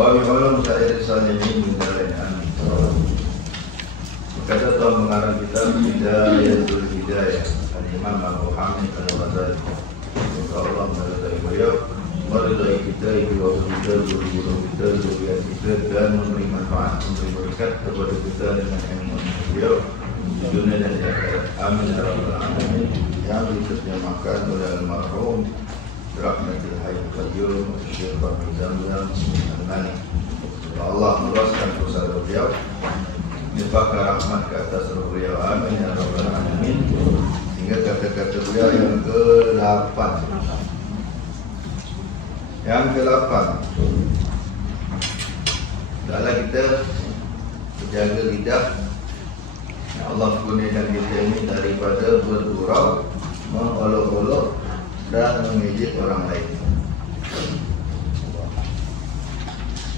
wa bi ulum sa'ir salihin min dalain amin. Berkata Tuhan mengarang kita Hidayatul Hidayah Al-Imam Abu Hamid Al-Ghazali. Semoga Allah meridai beliau, meridai kita, ibu kita, guru-guru kita, zuriat kita, dan memberi manfaat, memberi berkat kepada kita dengan ilmu beliau di dunia dan di akhirat. Amin ya rabbal alamin. Yang diterjemahkan oleh almarhum Rahmatul Hayy Qayyum Syekh Fahmi Zamzam Al-Mani. Allah meluaskan pusara beliau, limpahkan rahmat ke atas beliau. Amin ya rabbal alamin. Hingga kata-kata beliau yang ke-8. Yang ke-8, adalah kita menjaga lidah yang Allah kurniakan kita ini daripada bergurau, mengolok-olok dan mengejek orang lain.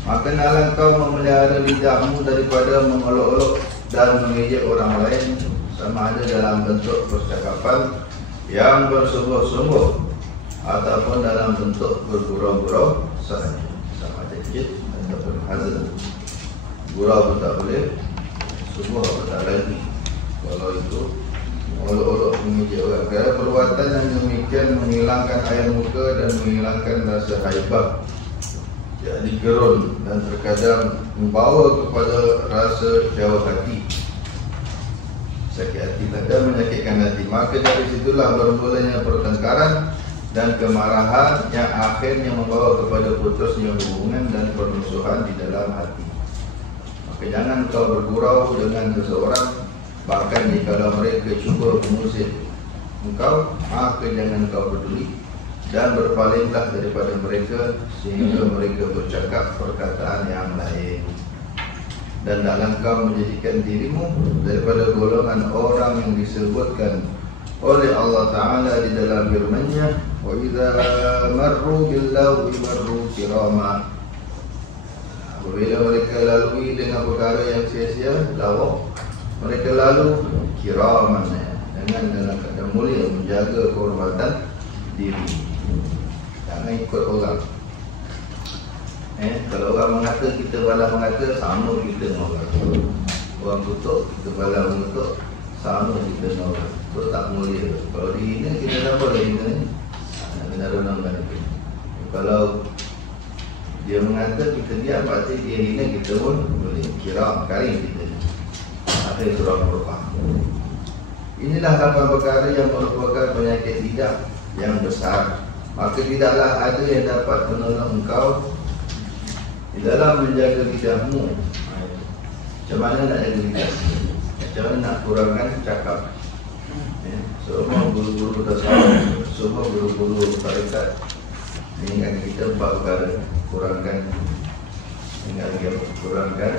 Maka nalar kau memelihara lidahmu daripada mengolok-olok dan mengejek orang lain, sama ada dalam bentuk percakapan yang bersungguh-sungguh ataupun dalam bentuk bergurau-gurau sahaja, sama ada ejek ataupun hazard. Gurau pun tak boleh, sungguh pun tak lagi. Kalau itu olok-olok mengejek orang, kerana perbuatan yang demikian menghilangkan air muka dan menghilangkan rasa haibah, jadi gerun, dan terkadang membawa kepada rasa jauh hati, sakit hati, dan menyakitkan hati. Maka dari situlah bermulanya pertengkaran dan kemarahan yang akhirnya membawa kepada putusnya hubungan dan permusuhan di dalam hati. Maka jangan kau bergurau dengan seseorang, bahkan jika mereka cuba mengusir engkau, maka jangan kau peduli dan berpalinglah daripada mereka sehingga mereka bercakap perkataan yang lain. Dan dalam kau menjadikan dirimu daripada golongan orang yang disebutkan oleh Allah Ta'ala di dalam firman-Nya, wa idza marru bil-lagwi marru kirama. Apabila mereka lalui dengan perkara yang sia-sia, lawak, mereka lalu kiraman, dengan dalam keadaan mulia, menjaga kehormatan diri. Jangan ikut orang. Kalau orang mengata, kita balas mengata, sama kita dengan orang. Orang kutuk, kita balas mengutuk, sama kita dengan orang. Itu tak mulia. Kalau dihina, kita tak boleh hina ni. Kena renungkan itu. Kalau dia mengata, kita diam, berarti dia hina, kita pun boleh kira karim kita. Akhir surah Al-Furqan. Inilah 8 perkara yang merupakan penyakit lidah yang besar. Maka tidaklah ada yang dapat menolong engkau di dalam menjaga lidahmu. Macam mana nak jaga lidah? Macam mana nak kurangkan cakap? Semua guru-guru tasawuf, semua guru-guru tarekat mengingatkan kita 4 perkara. Kurangkan, kurangkan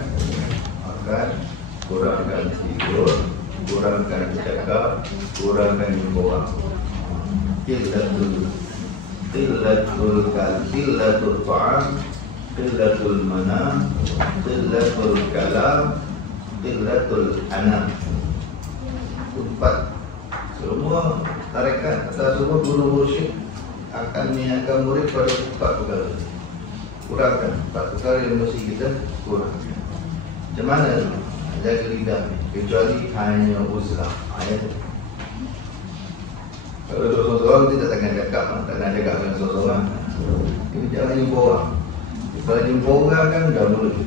makan, kurangkan tidur, kurangkan cakap, kurangkan berbual. Qillatul ta'am, qillatul manam, qillatul kalam, qillatul anam. 4. Semua tarekat atau semua guru mursyid akan mengingatkan murid pada 4 perkara. Kurangkan 4 perkara yang mesti kita kurangkan. Macam mana jaga lidah? Kecuali hanya uzlah. Kalau seorang-seorang kita takkan cakap, takkan cakap dengan seorang. Ini jangan jumpa orang. Kalau jumpa orang kan dah mulut.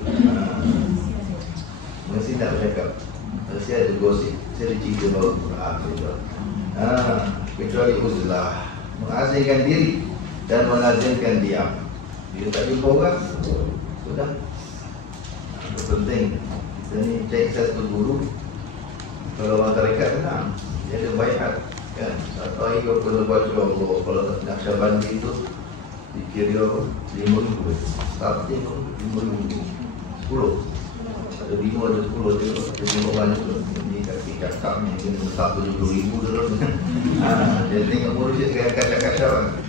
Mesti tak bercakap. Mesti ada gosip. Saya ada cerita baru. Kecuali uzlah, menghasilkan diri dan menghasilkan diam. Bila tak jumpa orang, sudah. Penting kita ni cek satu guru. Kalau orang tarekat tenang, dia ada baiat kan. Satu hari kau kena baca Allah. Kalau nak Syabandi itu dikira dia apa? 5,000. Starting 5,000. 10. Ada 5, ada 10 dia. Ada 5 banyak tu. Ini kaki kakak ni kena letak 70,000 dulu. Dia tengok murid dia kacak-kacak.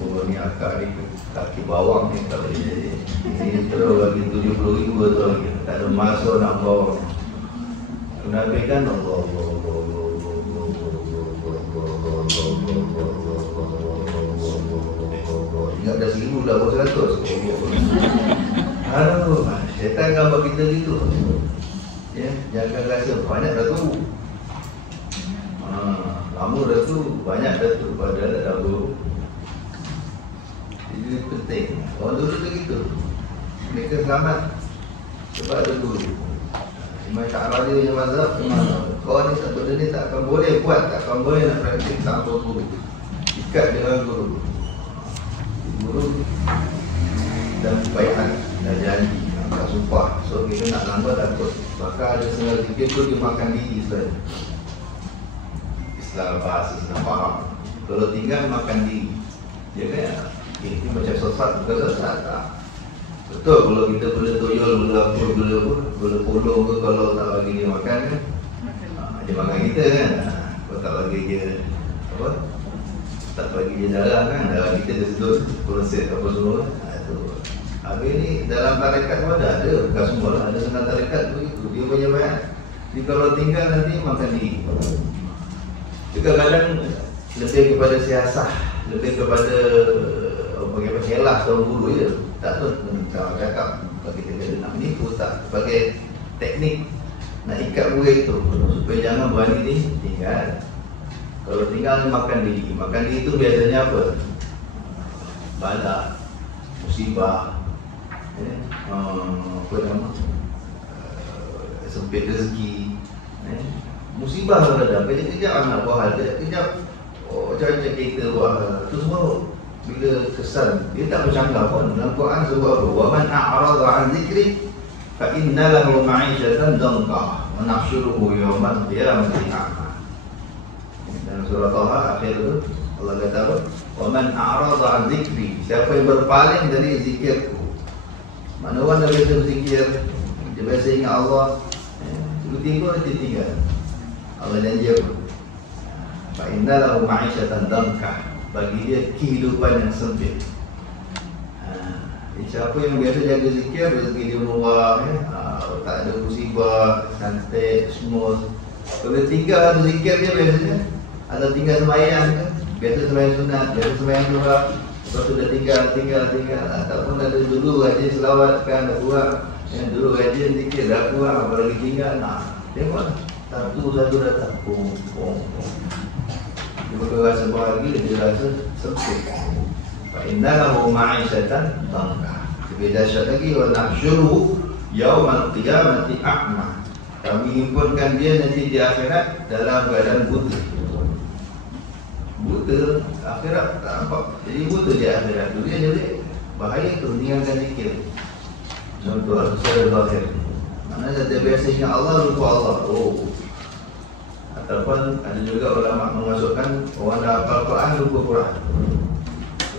Oh ni akak ni kaki bawang ni tak boleh. Ini terus lagi 70,000 tu lagi. Tak ada masa nak bawang. Nabi kan Allah. Ingat dah 1,000 dah 100. Aduh, syaitan gambar kita gitu. Ya, jangan rasa banyak dah tu. Lama dah tu, banyak dah tu, padahal dah buruk. Jadi penting. Orang dulu tu gitu. Mereka selamat sebab ada guru. Imam Sya'rani punya mazhab, kau ni tak benda ni tak akan boleh buat, tak akan boleh nak praktik tanpa guru. Ikat dengan guru. Guru dan baikkan dah janji, tak sumpah. So kita nak lambat takut. Maka ada setengah zikir tu dia makan diri sebenarnya. Islam bahasa senang faham. Kalau tinggal makan diri, dia kan ini macam sesat, bukan sesat tak. Betul kalau kita boleh toyol, boleh apa, boleh polong ke, kalau tak bagi dia makan kan, dia makan kita kan. Kalau tak bagi dia apa, tak bagi dia darah kan, darah kita dia sedut proses apa semua kan. Habis ni dalam tarekat pun ada, bukan semua lah, ada setengah tarekat begitu. Dia punya banyak. Jadi kalau tinggal nanti makan diri. Juga kadang lebih kepada siasah, lebih kepada bagaimana helah tahun dulu je. Tak tu kalau cakap bagi kita kena nak menipu tak, sebagai teknik nak ikat buih itu supaya jangan berani ni tinggal. Kalau tinggal makan diri. Makan diri itu biasanya apa? Balak, musibah, apa nama, sempit rezeki, musibah kalau ada, kejap-kejap anak buah hal, kejap-kejap macam-macam kita buah hal. Itu semua bila kesan, dia tak bercanggah pun. Dalam Quran sebut apa? Wa man a'rada 'an dzikri fa inna lahu ma'isyatan dhanka wa nahsyuruhu yawmal qiyamati a'ma. Dalam surah Taha akhir itu Allah kata apa? Wa man a'rada 'an dzikri, siapa yang berpaling dari zikirku. Mana orang dah biasa berzikir, dia biasa ingat Allah, tiba-tiba dia tinggal. Allah janji apa? Fa inna lahu ma'isyatan dhanka, bagi dia kehidupan yang sempit. Siapa yang biasa jaga zikir, rezeki dia murah, tak ada musibah, santai, smooth. Kalau tinggal zikir dia biasanya, atau tinggal sembahyang ke, biasa sembahyang sunat, biasa sembahyang surah, lepas tu dah tinggal, ataupun ada dulu rajin selawat kan, dah kurang, yang dulu rajin zikir dah kurang, apalagi tinggal, tengok satu-satu datang, pung. Dia bukan rasa bahagia, dia rasa sempit. Fa inna lahu ma'isyatan dhanka. Lebih dahsyat lagi, wa nahsyuruhu yaumal qiyamati a'ma. Kami himpunkan dia nanti di akhirat dalam keadaan buta. Buta akhirat tak nampak. Jadi buta di akhirat. Dunia jadi bahaya tu, meninggalkan zikir. Contoh al-Qur'an al-Zahir. Maknanya dia biasa ingat Allah, lupa Allah. Ataupun ada juga ulama memasukkan orang dah hafal Quran, lupa Quran.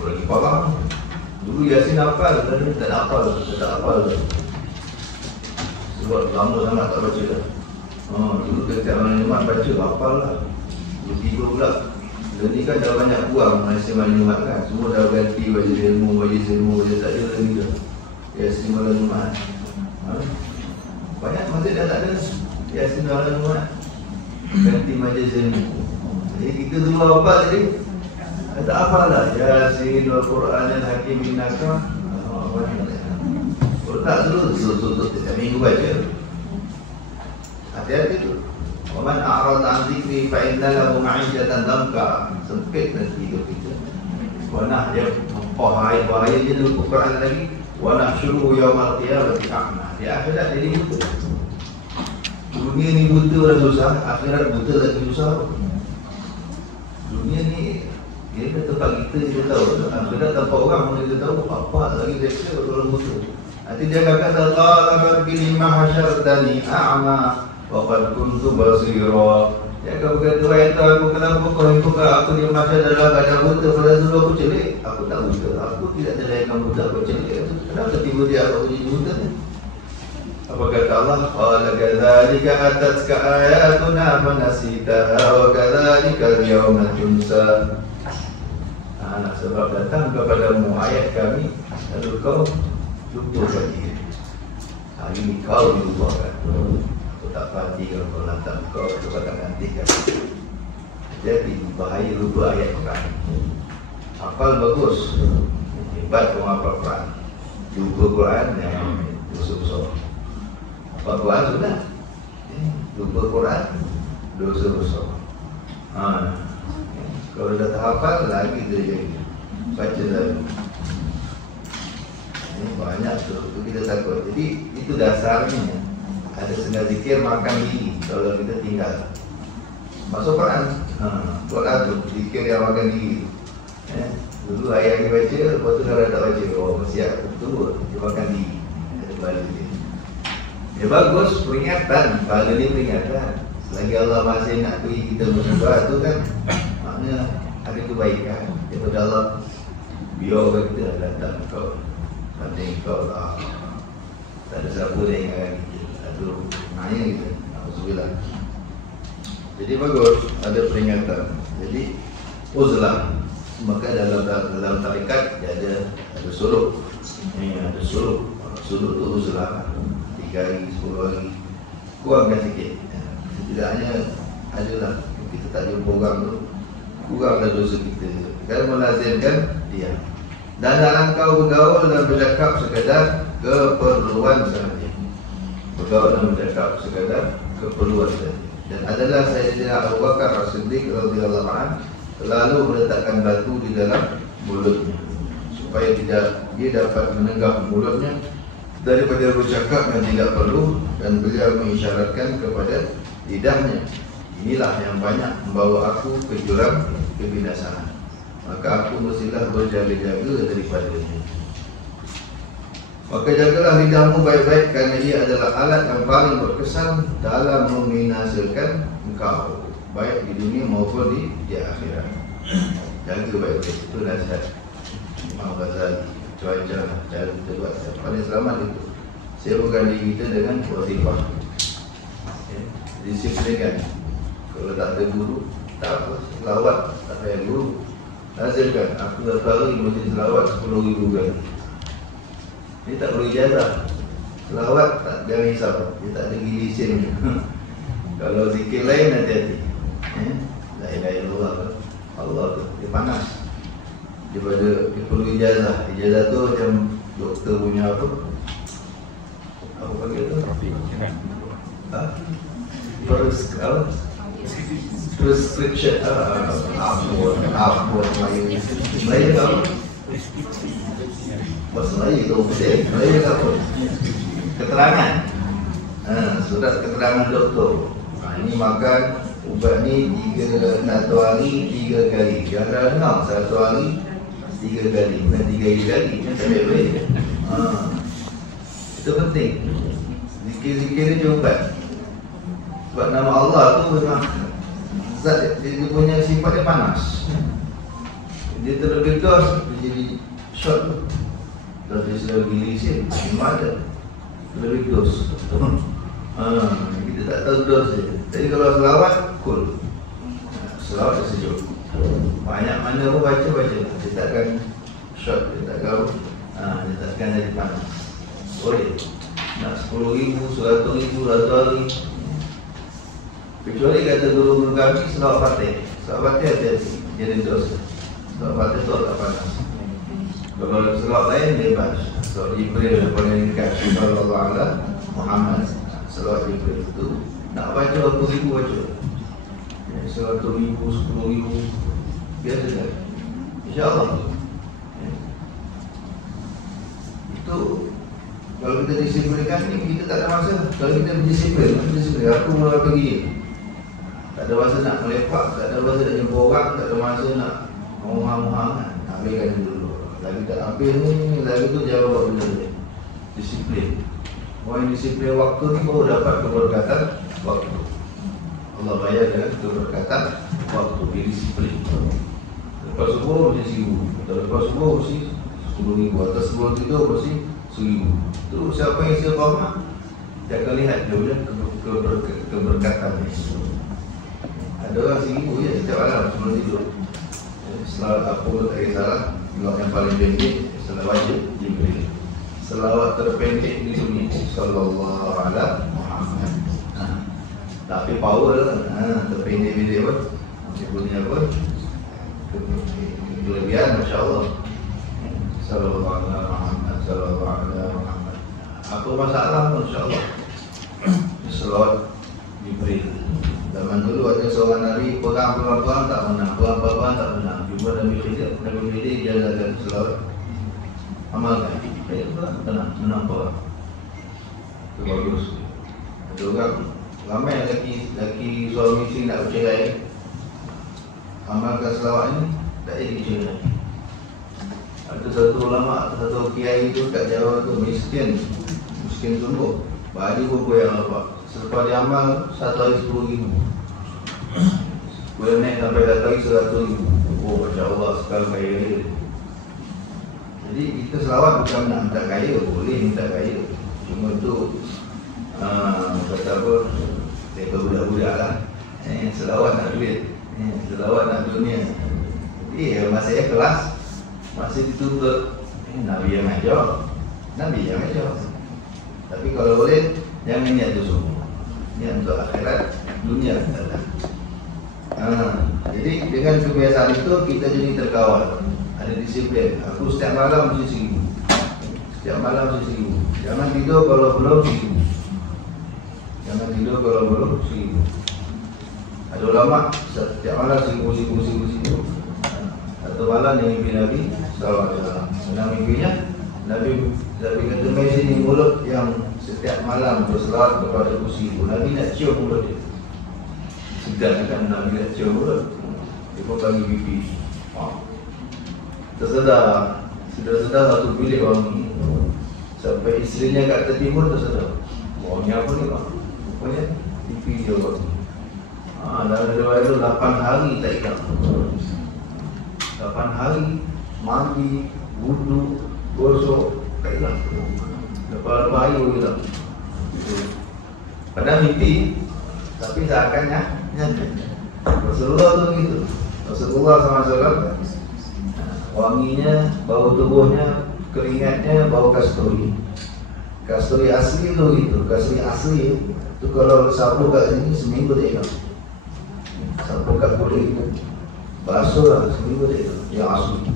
Lagi faham. Dulu Yasin hafal, tapi tak hafal, sebab lama sangat tak baca dah. Dulu ketika malam Jumaat baca, hafal lah. Dulu tiba pula. Dan ni kan dah banyak buang Yasin malam Jumaat kan. Semua dah ganti baca ilmu, dia tak ada lagi dah Yasin malam Jumaat. Banyak masjid dah tak ada Yasin malam Jumaat, ganti majlis ilmu. Jadi kita dulu apa tadi? Tak apalah Yasin Al-Quran Al-Hakim Innaka. Kalau tak dulu setiap minggu baca. Hati-hati tu. Wa man a'rada 'an dzikri fa inna lahu ma'isyatan dhanka. Sempit nanti hidup kita. Wa nahya bahaya je dulu Quran lagi. Wa nahsyuruhu yaumal qiyamati a'ma. Di akhirat jadi buta. Dunia ni buta dah susah, akhirat buta lagi susah. Dunia ni dia tempat kita tahu, akhirat tanpa orang pun kita tahu apa lagi seksa kalau buta. Nanti dia kata qala rabbi lima hasyartani a'ma wa qad kuntu basira. Dia akan berkata, wahai Tuhan, aku kenapa kau himpunkan aku di masyarakat dalam keadaan buta? Pada dulu aku celik, aku tak buta, aku tidak terlahirkan buta, aku celik. Kenapa tiba dia aku jadi buta ni? Apa kata Allah? Qala kadzalika atatka ayatuna fanasitaha wa kadzalika al-yawma tunsa. Sebab datang kepadamu ayat kami, lalu kau lupa lagi. Hari ini kau dilupakan. Kau tak perhati kalau kau lantak kau akan gantikan. Jadi bahaya lupa ayat Quran. Hafal bagus, hebat kau hafal Quran. lupa Quran dosa besar. Hafal Quran sudah, lupa Quran dosa besar. Kalau dah terhafal lagi terjadi, baca lagi. Banyak tu kita takut. Jadi itu dasarnya. Ada setengah zikir makan diri kalau kita tinggal. Masuk Quran, Quran tu zikir yang makan diri. Dulu ayah baca, lepas tu dah tak baca. Oh, siap betul, dia makan diri. Ada pahala dia. Ya bagus, peringatan. Pahala ni peringatan. Selagi Allah masih nak beri kita bersyukur tu kan, maknanya ada kebaikan. Daripada Allah, biar kita datang kau. Nanti kau lah. Tak ada siapa yang ingatkan kita. Itu nanya kita. Alhamdulillah. Jadi bagus, ada peringatan. Jadi uzlah. Maka dalam tarikat ada suluk. Ada suluk. Suluk tu uzlah. 3 hari, 10 hari. Kurangkan sikit. Setidaknya adalah kita tak jumpa orang tu, kuranglah dosa kita. Kalau melazimkan dia. Dan dalam kau bergaul dan bercakap sekadar keperluan sahaja. Bergaul dan bercakap sekadar keperluan sahaja. Dan adalah Sayyidina Abu Bakar As-Siddiq radhiyallahu anhu selalu meletakkan batu di dalam mulutnya supaya dia dapat menenggak mulutnya daripada bercakap yang tidak perlu, dan beliau mengisyaratkan kepada lidahnya, inilah yang banyak membawa aku ke jurang kebinasaan. Maka aku mestilah berjaga-jaga daripadanya. Maka jagalah lidahmu baik-baik, kerana ia adalah alat yang paling berkesan dalam membinasakan engkau, baik di dunia maupun di akhirat. Jaga baik-baik, itu nasihat Imam Ghazali. Cuaca, cara kita buat paling selamat itu sibukkan diri kita dengan wazifah. Disiplinkan. Kalau tak ada guru, tak apa, selawat tak payah guru. Hasilkan, aku dah hari mesti selawat 10,000 kali. Dia tak perlu ijazah. Selawat tak, jangan risau, dia tak ada gilisin. Kalau zikir lain hati-hati. La ilaha illallah, Allah tu, dia panas. Dia perlu ijazah. Ijazah tu macam doktor punya apa panggil tu? Prescription. Apa Melayu apa? Bahasa Melayu kau betul. Melayu apa? Keterangan. Surat keterangan doktor. Ini makan ubat ni 1 hari 3 kali. Jangan nak 1 hari 3 kali, bukan 3 kali. Macam baik-baik. Itu penting. Zikir-zikir ni ubat. Sebab nama Allah tu memang zat dia punya sifat dia panas. Dia terlebih dos, dia jadi shot tu. Kalau dia sudah gilisin, memang ada terlebih dos. Kita tak tahu dos dia. Jadi kalau selawat, cool. Selawat dia sejuk. Banyak mana pun baca. Dia takkan shot, dia takkan jadi panas. Boleh. Nak 10,000, 100,000, 100 hari. Kecuali kata guru-guru kami selawat Fatih. Selawat Fatih hati-hati, jadi dosa. Selawat Fatih tu tak panas. Kalau selawat lain bebas. Selawat Jibril daripada dekat Sallallahu Alaihi Muhammad. Selawat Jibril itu nak baca 1,000 baca. 100,000, 10,000 biasa kan? InsyaAllah. Itu kalau kita disiplinkan ni, kita tak ada masa. Kalau kita berdisiplin, aku mula pergi. Tak ada masa nak melepak, tak ada masa nak jumpa orang, tak ada masa nak mohang-mohang. Ambilkan dulu. Lagi tak ambil ni, lagi tu jangan buat benda ni. Disiplin. Orang yang disiplin waktu ni baru dapat keberkatan waktu. Allah bayar dengan keberkatan waktu. Dia disiplin. Lepas subuh mesti 1,000. Lepas subuh mesti 10,000. Atas sebelum tidur mesti 1,000. Tu siapa yang istiqamah, dia akan lihat dia punya keberkatan ni. Ada orang 1,000 je setiap malam sebelum tidur. Selawat apa pun tak kisahlah. Selawat yang paling pendek, selawat wajib Jibril. Selawat terpendek di dunia, Sallallahu Alaihi Muhammad. Tapi power terpendek bila apa? Dia punya apa? Kelebihan, Masya Allah. Sallallahu Alaihi Muhammad. sallallahu alaihi Muhammad. Apa masalah pun insya-Allah. Selawat Jibril. Zaman dulu ada seorang Nabi perang tak menang, perang tak menang. Cuma Nabi Khidir jalankan selawat. Amalkan. Menang perang. Itu bagus. Ada orang ramai laki suami isteri nak bercerai, amalkan selawat ni tak jadi bercerai. Ada satu ulama, satu kiai tu kat Jawa tu miskin sungguh. Baju pun koyak apa. Selepas dia amal 1 hari 10,000. Boleh naik sampai 1 hari 100,000. Oh, Masya Allah, sekarang kaya dia. Jadi kita selawat bukan nak minta kaya, boleh minta kaya. Cuma tu kata apa, mereka budak-budak lah. Selawat nak duit, selawat nak dunia. Jadi masih kelas, masih dituntut Nabi yang ajar. Tapi kalau boleh, jangan niat tu semua. Niat untuk akhirat, dunia adalah. Jadi dengan kebiasaan itu kita jadi terkawal. Ada disiplin. Aku setiap malam mesti 1,000. Jangan tidur kalau belum 1,000. Ada ulama setiap malam 1,000. Satu malam dia mimpi Nabi sallallahu alaihi wasallam. Senang mimpinya Nabi kata mai sini mulut yang setiap malam berselawat kepada kursi. Nabi nak cium mulut dia. Segan kan Nabi nak cium mulut. Dia pun bagi pipi. Tersedar satu bilik wangi. Sampai isterinya kat tepi pun tersedar. Wangi apa ni bang? Rupanya pipi dia wangi. Dalam riwayat itu 8 hari tak hilang. 8 hari mandi, wudu, gosok, tak hilang. Lepas hari hilang. Padahal mimpi, tapi seakannya nyata. Rasulullah tu begitu. Rasulullah SAW wanginya, bau tubuhnya, keringatnya, bau kasturi. Kasturi asli tu gitu. Kasturi asli tu kalau sapu kat sini seminggu tak hilang. Sapu kat kulit itu basuh lah seminggu tak hilang. Yang asli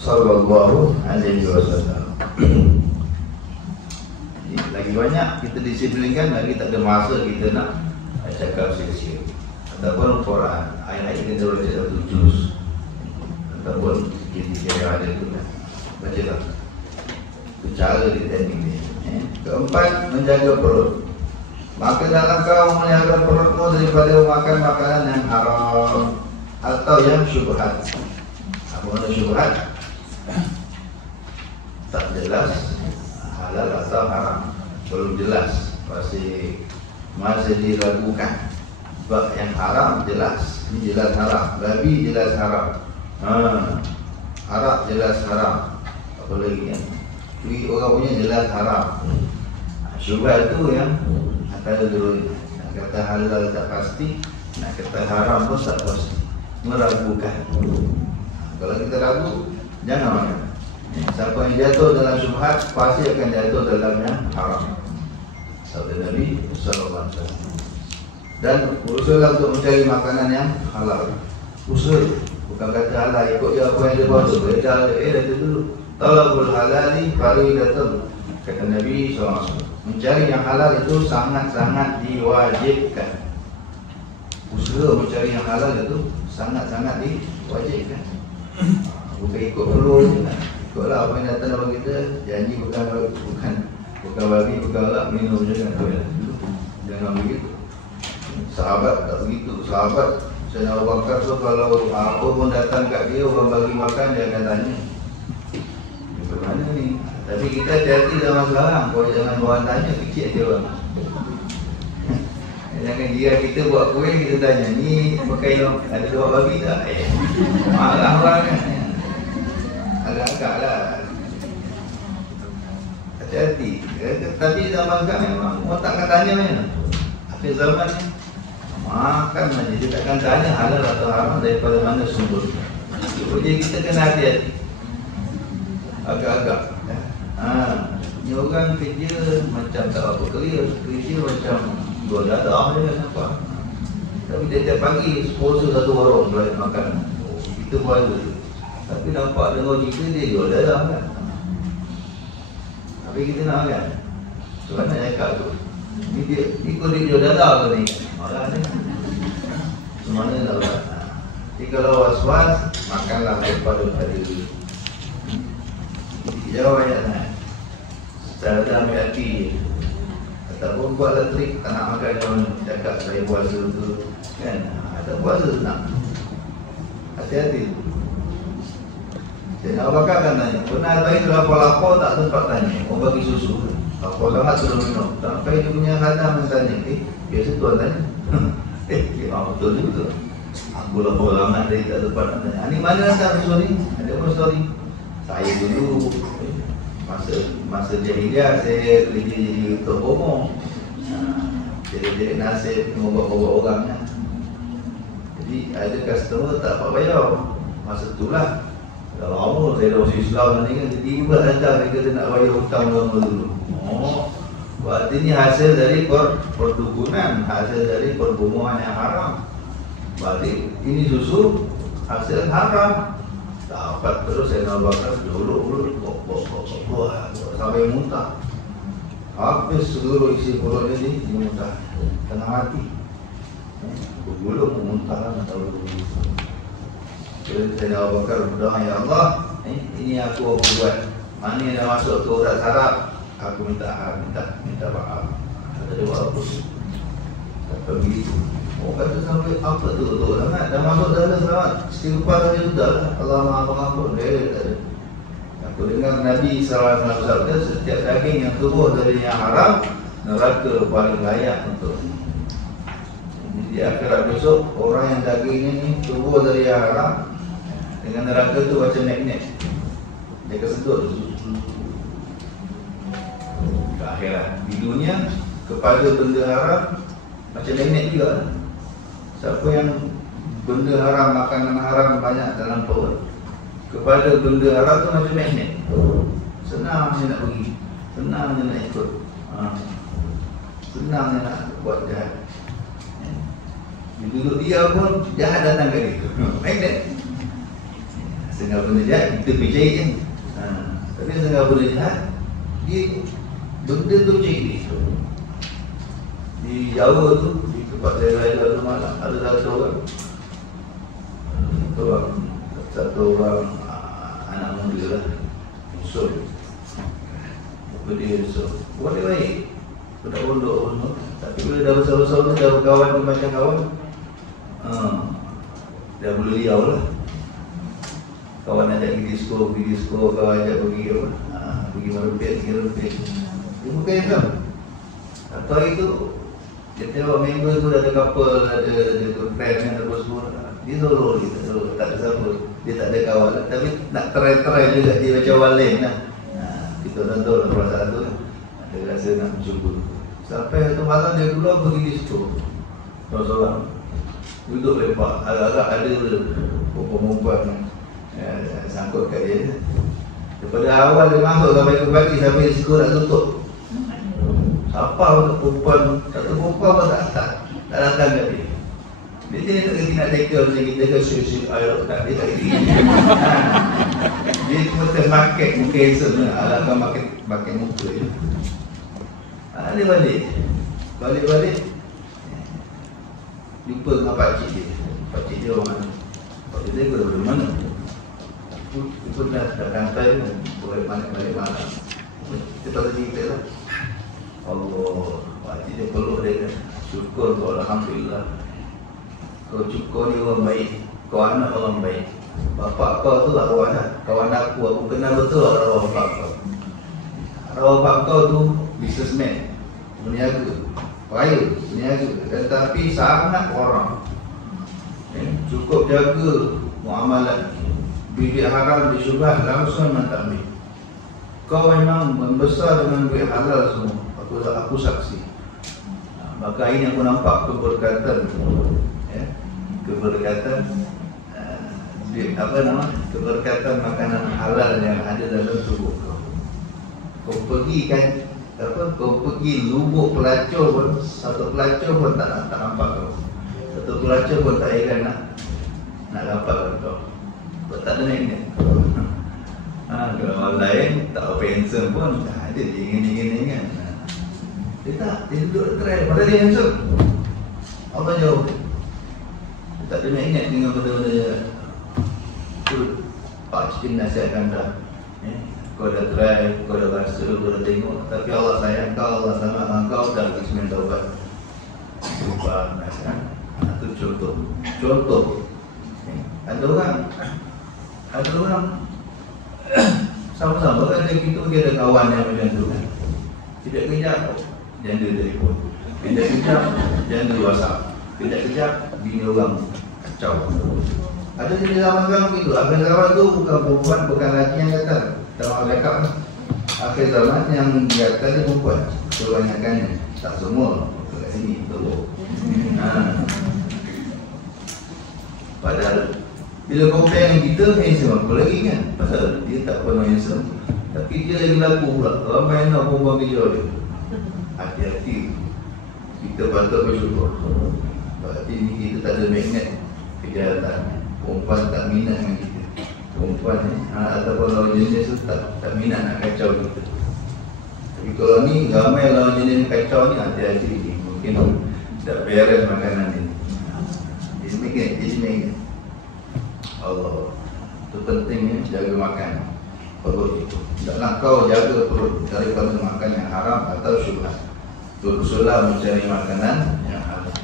sallallahu alaihi wasallam. Lagi banyak kita disiplinkan, lagi tak ada masa kita nak cakap sia-sia. Ataupun Quran, ayat-ayat kita baca satu juz. Ataupun kita yang ada tu lah. Baca tak? Itu cara di teknik ni. Keempat, menjaga perut. Maka dalam kau memelihara perutmu daripada makan makanan yang haram atau yang syubhat. Apa makna syubhat? Tak jelas halal atau haram. Belum jelas, masih diragukan. Sebab yang haram jelas, ini jelas haram. Babi jelas haram. Arak jelas haram. Apa lagi kan? Duit orang punya jelas haram. Syubhat tu yang antara dulu. Nak kata halal tak pasti, nak kata haram pun tak pasti. Meragukan. Kalau kita ragu, jangan makan. Siapa yang jatuh dalam syubhat pasti akan jatuh dalam yang haram. Sabda Nabi sallallahu alaihi wasallam. Dan usahalah untuk mencari makanan yang halal. Usaha, bukan kata halal ikut je apa yang dia bawa tu. Dah dulu. Talabul halali faridatun. Kata Nabi sallallahu alaihi wasallam. Mencari yang halal itu sangat-sangat diwajibkan. Usaha mencari yang halal itu sangat-sangat diwajibkan. Bukan ikut perlu je. Ikutlah apa yang datang dalam kita. Janji bukan babi, bukan alak, minum je kan. Jangan begitu. Sahabat tak begitu. Sahabat Sayyidina Abu Bakar tu kalau apa pun datang kat dia, orang bagi makan, dia akan tanya, dia bermana ni? Tapi kita hati-hati zaman sekarang. Kalau jangan orang tanya, kecil je orang. Jangan dia kita buat kuih, kita tanya, ni pakai ada dua babi tak? Marah orang kan. Agak-agak lah. Hati-hati. Tapi zaman sekarang memang orang takkan tanya mana. Akhir zaman ni makan saja, dia takkan tanya halal atau haram daripada mana sumber. Jadi kita kena hati-hati. Agak-agak. Ni orang kerja macam tak apa clear, kerja macam dua dadah je kan nampak. Tapi tiap pagi sponsor satu warung boleh makan. Itu baru. Tapi nampak dengan jika dia jual dadah kan. Tapi kita nak makan. Sebab nak cakap tu. Ni dia, ikut dia dada ke ni? Makan ni. Semuanya dah buat. Jadi kalau was-was, makanlah daripada dulu. Jawab ayat nak. Secara tak ambil hati. Ataupun buatlah trik, tak nak makan orang cakap saya puasa tu. Kan? Ada puasa senang. Hati-hati. Jadi Abu Bakar kan tanya, pernah tadi terlapor-lapor tak sempat tanya. Orang bagi susu. Lapor sangat suruh minum. Tak sampai dia punya khadam yang tanya. Biasa tuan tanya. Betul juga. Aku lapor sangat dari tak sempat nak tanya. Ini mana asal susu ni? Ada apa story? Saya dulu masa jahiliah saya kerja jadi ketua bomo. Jadi nasib mengubah-ubah orang kan. Jadi ada customer tak dapat bayar. Masa itulah dah lama saya dah masuk Islam ni kan, tiba-tiba datang dia kata nak bayar hutang lama dulu. Oh, berarti ni hasil dari perdukunan, hasil dari perbomohan yang haram. Berarti ini susu hasil haram. Dapat terus saya nak bakar dulu sampai muntah. Habis seluruh isi perut dia ni muntah, tengah mati. Bergulung muntah lah tahu. Jadi saya nak bakar berdoa, ya Allah, ini aku buat. Mana yang dah masuk ke urat saraf, aku minta maaf. Kata dia buat apa? Kata begitu. Oh kata sampai apa tu sangat. Dah masuk dalam selamat. Istighfar saja sudah lah. Allah Maha Pengampun. Aku dengar Nabi SAW sabda, setiap daging yang tumbuh dari yang haram, neraka paling layak untuk. Di akhirat besok, orang yang dagingnya ni tumbuh dari yang haram, dengan neraka tu macam magnet. Dia kesedut ke akhirat. Di dunia, kepada benda haram macam magnet juga. Siapa yang benda haram, makanan haram banyak dalam perut, kepada benda haram tu macam magnet. Senang dia nak pergi, senang dia nak ikut, senang dia nak buat jahat. Dia duduk dia pun jahat datang ke dia. Magnet. Setengah benda jahat kita percaya je. Tapi setengah benda jahat dia benda tu cek dia. Di Jawa tu, di tempat saya raya tu malam, ada satu orang anak muda lah, usul. Apa dia usul? Buat dia baik, pondok-pondok semua. Tapi bila dah besar-besar tu, dah berkawan tu macam kawan, dah mula liau lah. Kawan ajak pergi disko, kawan ajak pergi apa? Pergi merempit, dia bukan yang tahu. Atau itu dia tengok member tu ada couple, ada friend yang ada semua. Dia solo, tak ada siapa. Dia tak ada kawan, tapi nak try juga dia macam orang lain lah. Kita tak tahu lah perasaan tu kan. Dia rasa nak mencuba. Sampai satu malam dia keluar pergi disko. Seorang-seorang duduk lepak, agak-agak ada perempuan sangkut kat dia. Daripada awal dia masuk sampai ke pagi, sampai disko nak tutup. Apa untuk perempuan, satu perempuan pun tak datang kat dia. Dia tak kena nak tackle macam kita ke syuk-syuk air tak, dia tak kena. Dia cuma termarket muka esok ni, alatkan market muka je. Dia balik jumpa dengan pakcik dia. Pakcik dia orang mana? Pakcik dia dari mana? Dia pun dah kantai pun, boleh balik malam. Kita patut cerita lah. Allah, pakcik dia peluk dia. Syukur kau, Alhamdulillah. Kau cukup ni orang baik, kau anak orang baik. Bapak kau tu arwah dah, kawan aku kenal betul arwah bapak kau. Arwah bapak kau tu businessman, berniaga, kaya, berniaga, tetapi sangat orang. Cukup jaga muamalah, bibit haram disyubhat langsung nak ambil. Kau memang membesar dengan duit halal semua, aku saksi. Maka ini aku nampak keberkatan. Keberkatan makanan halal yang ada dalam tubuh kau. Kau pergi kan, kau pergi lubuk pelacur pun, satu pelacur pun tak nampak kau. Satu pelacur pun tak ikan nak dapat kau. Kau tak ada magnet. Kalau orang lain tak apa yang handsome pun tak ada, dia ingin kan. Dia tak, dia duduk try, padahal dia handsome. Apa jauh? Dia tak ada nak ingat dengan benda-benda tu. Pak Cik nasihatkan dah, kau dah try, kau dah rasa, kau dah tengok, tapi Allah sayang kau, Allah selamat kau, dah lagi 9 taubat. Lupa nasihat. Itu contoh. Ada orang sama-sama kan kita, dia ada kawan yang macam tu kan. Tidak kejap janda telefon, tidak kejap janda WhatsApp, tidak kejap bini orang kacau. Ada di zaman sekarang begitu. Akhir zaman tu bukan perempuan, bukan lelaki yang datang. Dalam backup ni, akhir zaman yang datang ni perempuan kebanyakannya, tak semua. Kat sini tu. Padahal bila compare dengan kita, handsome apa lagi kan? Pasal dia tak pernah handsome, tapi dia lagi laku pula. Ramai nak perempuan kerja dia. Hati-hati. Kita patut bersyukur. Berarti ni kita tak ada magnet kejahatan. Perempuan tak minat dengan kita. Perempuan ni ataupun lawan jenis tu tak minat nak kacau kita. Tapi kalau ni ramai lawan jenis kacau ni, hati-hati. Mungkin tak beres makanan ni. Jadi magnet. Allah, itu pentingnya jaga makan perut itu. Tidaklah kau jaga perut daripada makan yang haram atau syubhat. Berusahalah mencari makanan yang halal.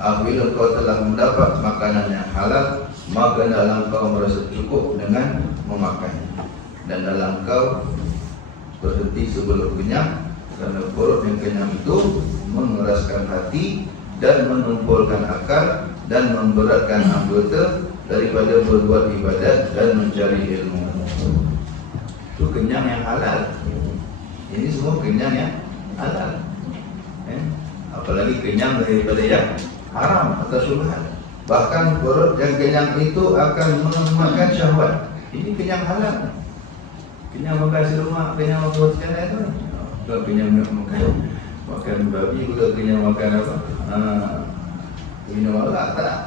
Apabila kau telah mendapat makanan yang halal, maka dalam kau merasa cukup dengan memakannya, dan dalam kau berhenti sebelum kenyang, kerana perut yang kenyang itu mengeraskan hati dan menumpulkan akal dan memberatkan anggota daripada berbuat ibadat dan mencari ilmu. Itu kenyang yang halal. Ini semua kenyang yang halal. Apalagi kenyang daripada yang haram atau syubhat. Bahkan perut yang kenyang itu akan memakan syahwat. Ini kenyang halal. Kenyang makan si rumah, kenyang makan sekalian tu. Bukan kenyang makan babi, bukan kenyang makan apa? Minum Allah tak.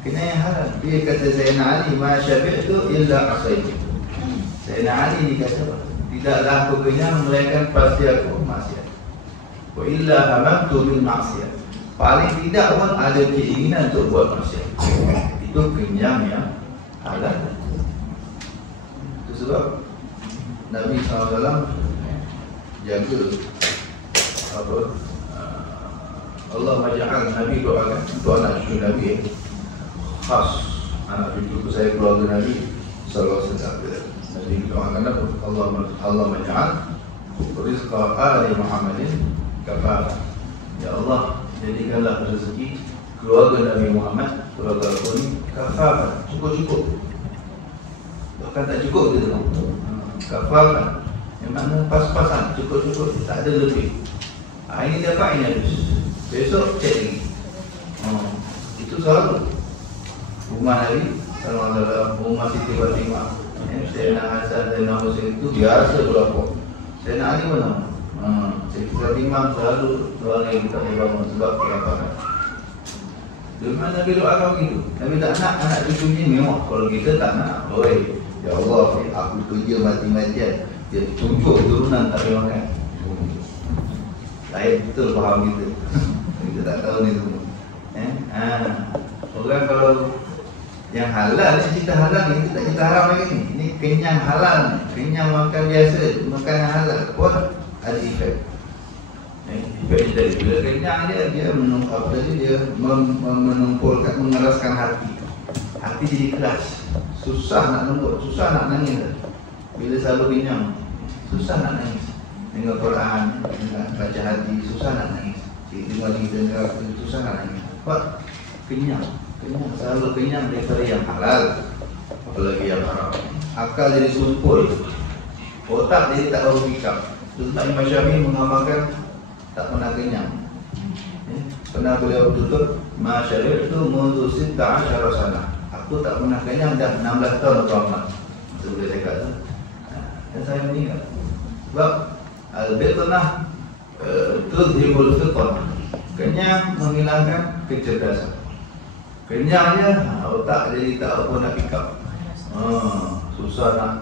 Kenyang yang halal. Dia kata Sayyidina Ali, ma syabi'tu illa asaitu. Sayyidina Ali ni kata, tidaklah aku kenyang melainkan pasti aku maksiat. Wa illa hamamtu bil maksiat. Paling tidak pun ada keinginan untuk buat maksiat. Itu kenyang yang halal. Itu sebab Nabi SAW jaga apa? Allah maja'al Nabi doakan untuk anak cucu Nabi khas anak cucu saya, keluarga Nabi sallallahu alaihi wasallam. Nabi doakan Allah maja'al rizqa ali Muhammadin kafara. Ya Allah, jadikanlah rezeki keluarga Nabi Muhammad, keluarga aku ni kafara, cukup-cukup. Bahkan tak cukup dia tu. Kafara yang mana pas-pasan, cukup-cukup, tak ada lebih. Ini dapat, ini habis. Besok cek lagi. Itu selalu rumah Nabi sallallahu alaihi wasallam, rumah Siti Fatimah, Sayyidina Hasan dan Husain itu biasa berlaku. Sayyidina Ali mana? Siti Fatimah selalu doa lagi kita bangun sebab kelaparan. Di mana Nabi doakan begitu? Nabi tak nak anak cucunya mewah. Kalau kita tak nak, oi, ya Allah, aku kerja mati-matian, dia tunjuk turunan tak boleh makan. Lain betul faham kita. Kita tak tahu ni semua. Orang kalau yang halal ni, cerita halal ni, kita tak cerita haram lagi ni. Ini kenyang halal ni, kenyang makan biasa, makan yang halal pun ada efek. Efek tadi bila kenyang dia menumpul, dia menumpulkan, mengeraskan hati. Hati jadi keras, susah nak lembut, susah nak nangis. Bila selalu kenyang, susah nak nangis. Dengan Quran, baca hati, susah nak nangis. Dengar cerita susah nak nangis. Sebab kenyang, selalu kenyang daripada yang halal, apalagi yang haram. Akal jadi sumpul, otak jadi tak tahu fikir. Sebab Imam Syafi'i mengamalkan tak pernah kenyang. Pernah beliau tutup, masyarakat itu mundu 16 sana. Aku tak pernah kenyang dah 16 tahun atau amat. Itu boleh cakap tu. Dan saya meninggal. Sebab al-bitnah tudhibul fitrah. Kenyang menghilangkan kecerdasan. Kenyangnya otak jadi tak apa nak pick up. Susah nak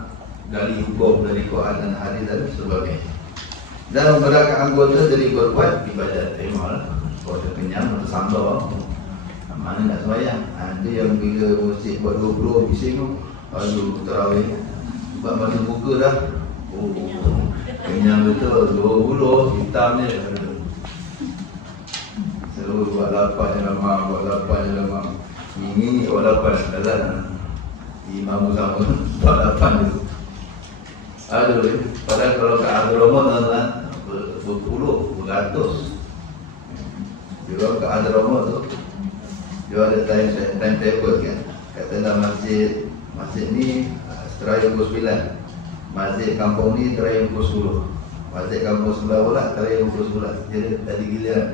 gali hukum dari Quran dan hadis dan sebagainya. Dan memberatkan anggota dari berbuat ibadat. Memanglah kalau dah kenyang atau sambal mana nak sembahyang. Ada yang bila masjid buat 20 bising tu, aduh tarawih buat masa buka dah. Oh, kenyang betul 20 hitam je. Selalu buat lapar je lama, buat lapar je lama. Ini buat lapar sekalian. Imam sama buat lapar je. Aduh, padahal kalau ke Adramah berpuluh, beratus. Dia ke Adramah tu, dia ada timetable kan. Katalah masjid ni terakhir pukul 9. Masjid kampung ni terakhir pukul 10. Masjid kampung sebelah pula terakhir pukul 11. Jadi tadi giliran.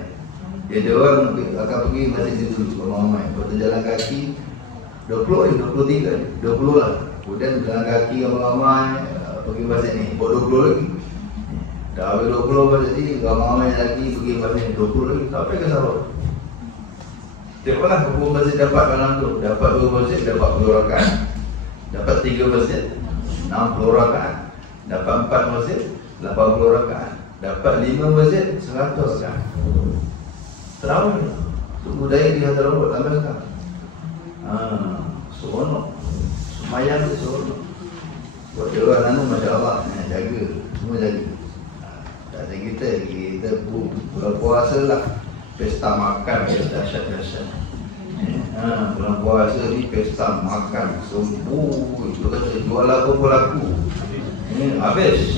Jadi orang akan pergi masjid situ ramai. Lepas jalan kaki 20 lah. Kemudian jalan kaki ramai pergi masjid ni, buat 20 lagi. Dah habis 20 masjid ni, ramai lagi pergi masjid ni, 20 lagi. Sampai ke Sabah. Tengoklah berapa masjid dapat dalam tu. Dapat 2 masjid, dapat 10 rakaat. Dapat 3 masjid, 60 rakaat. Dapat 4 masjid, 80 rakaat. Dapat 5 masjid, 100 rakaat. Terawih. Itu budaya di Hadramut sampai sekarang. Seronok. Semayang tu seronok. Buat dia orang nanu Masya Allah, jaga, semua jaga. Tak ada kita berpuasa lah. Pesta makan yang dahsyat-dahsyat. Bulan puasa ni pesta makan sembuh. Itu kata jual laku-laku. Habis.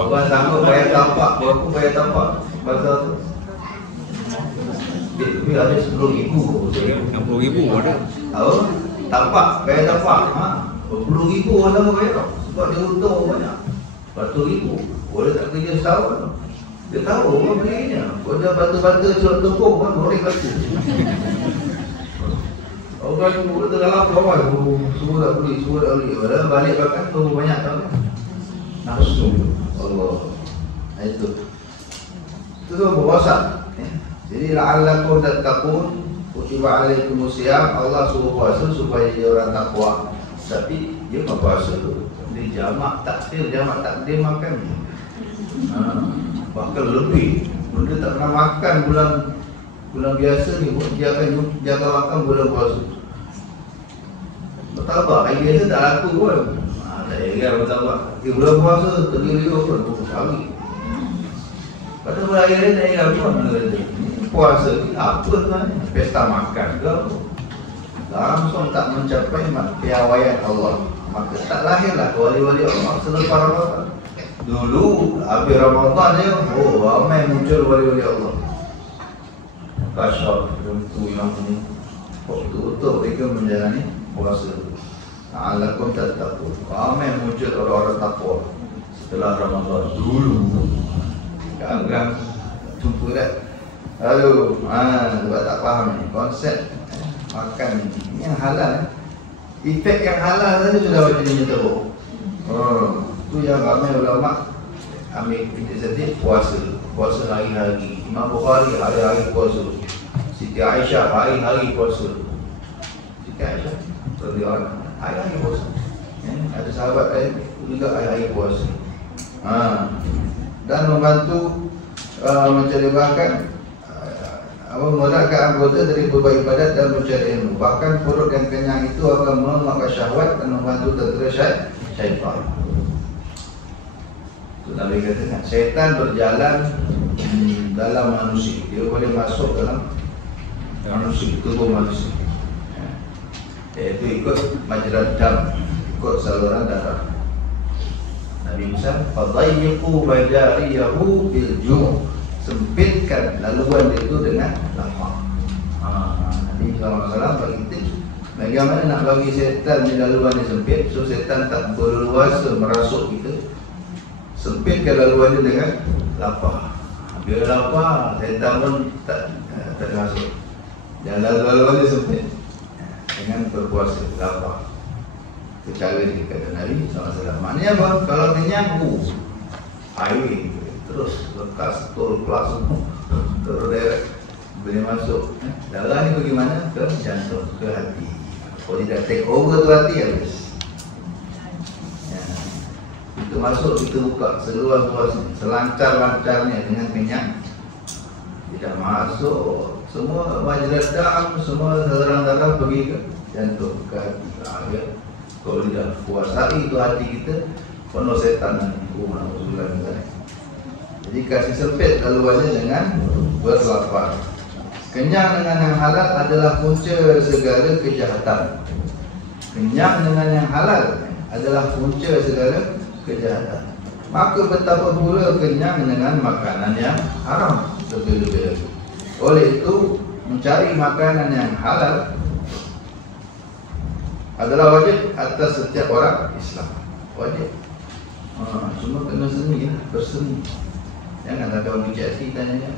Orang sanggup bayar tapak. Berapa bayar tapak? Pasal tu tapi habis 10,000. 60,000 ada. Tahu? Tapak, bayar tapak. 20,000 orang sama bayar. Sebab dia untung banyak. 100,000. Boleh tak kerja setahun. Dia tahu orang belinya. Kalau dia batu-batu surat tepung kan boleh batu. Orang tu tengah lapar kan. Semua tak beli, semua tak beli. Padahal balik makan tu banyak tahu kan. Nafsu. Allah. Itu. Itu semua berpuasa. Jadi la'allakum tattaqun. Kutiba alaikumusiyam. Allah suruh puasa supaya dia orang takwa. Tapi dia bukan puasa tu. Dia jamak takdir makan. Bahkan lebih. Benda tak pernah makan bulan biasa ni, dia akan makan bulan puasa. Bertambah, hari biasa tak laku pun. Tak heran bertambah. Bulan puasa terdiri pun, hari. Padahal bulan hari ni tak heran pun. Puasa ni apa sebenarnya? Pesta makan ke apa? Langsung tak mencapai piawaian Allah. Maka tak lahirlah wali-wali Allah selepas Ramadan. Dulu habis Ramadan je, ramai muncul wali-wali Allah. Kasyaf, tentu yang ini betul-betul mereka menjalani puasa. La'allakum tattaqun. Ramai muncul orang-orang takwa setelah Ramadan dulu. Sekarang jumpa dah. Aduh, sebab tak faham ni konsep makan ni yang halal. Efek yang halal tadi sudah macam teruk. Tu yang ramai ulama ambil inisiatif puasa hari-hari. Imam Bukhari hari-hari puasa. Siti Aisyah hari-hari puasa. Siti Aisyah hari-hari puasa. Ada sahabat lain juga hari-hari puasa. Dan membantu menceritakan memerankan anggota dari berbagai ibadat dan mencari ilmu. Bahkan perut yang kenyang itu akan menolak syahwat dan membantu tentera syaitan. Itu Nabi katakan, syaitan berjalan dalam manusia. Dia boleh masuk dalam manusia, tubuh manusia. Iaitu ikut majrad dam, ikut saluran darah. Nabi Musa, fadayyiqu majariyahu bil ju'. Sempitkan laluan itu dengan lapar. Nabi SAW bagi tips bagaimana nak bagi setan di laluan yang sempit, so setan tak berluasa merasuk kita. Sempitkan laluan itu dengan lapar. Bila lapar, setan pun tak masuk. Dan laluan itu sempit dengan berpuasa lapar. Itu cara dia kata Nabi SAW. Maknanya apa? Kalau kenyang, air terus lekas tol kelas semua terus direct boleh masuk. Darah ni bagaimana? Ke jantung, ke hati. Kalau tidak take over tu hati habis. Kita masuk, kita buka seluas-luasnya, selancar-lancarnya dengan kenyang. Tidak masuk, semua majlis dam, semua darah-darah pergi ke jantung, ke hati, ke akhir. Kalau tidak kuasai itu hati kita, penuh setan nanti. Jadi kasih sempit laluannya dengan berlapar. Kenyang dengan yang halal adalah punca segala kejahatan. Kenyang dengan yang halal adalah punca segala kejahatan. Maka betapa pula kenyang dengan makanan yang haram lebih-lebih lagi. Oleh itu, mencari makanan yang halal adalah wajib atas setiap orang Islam. Wajib. Cuma kena seni, berseni. Jangan ada orang bincang tanya.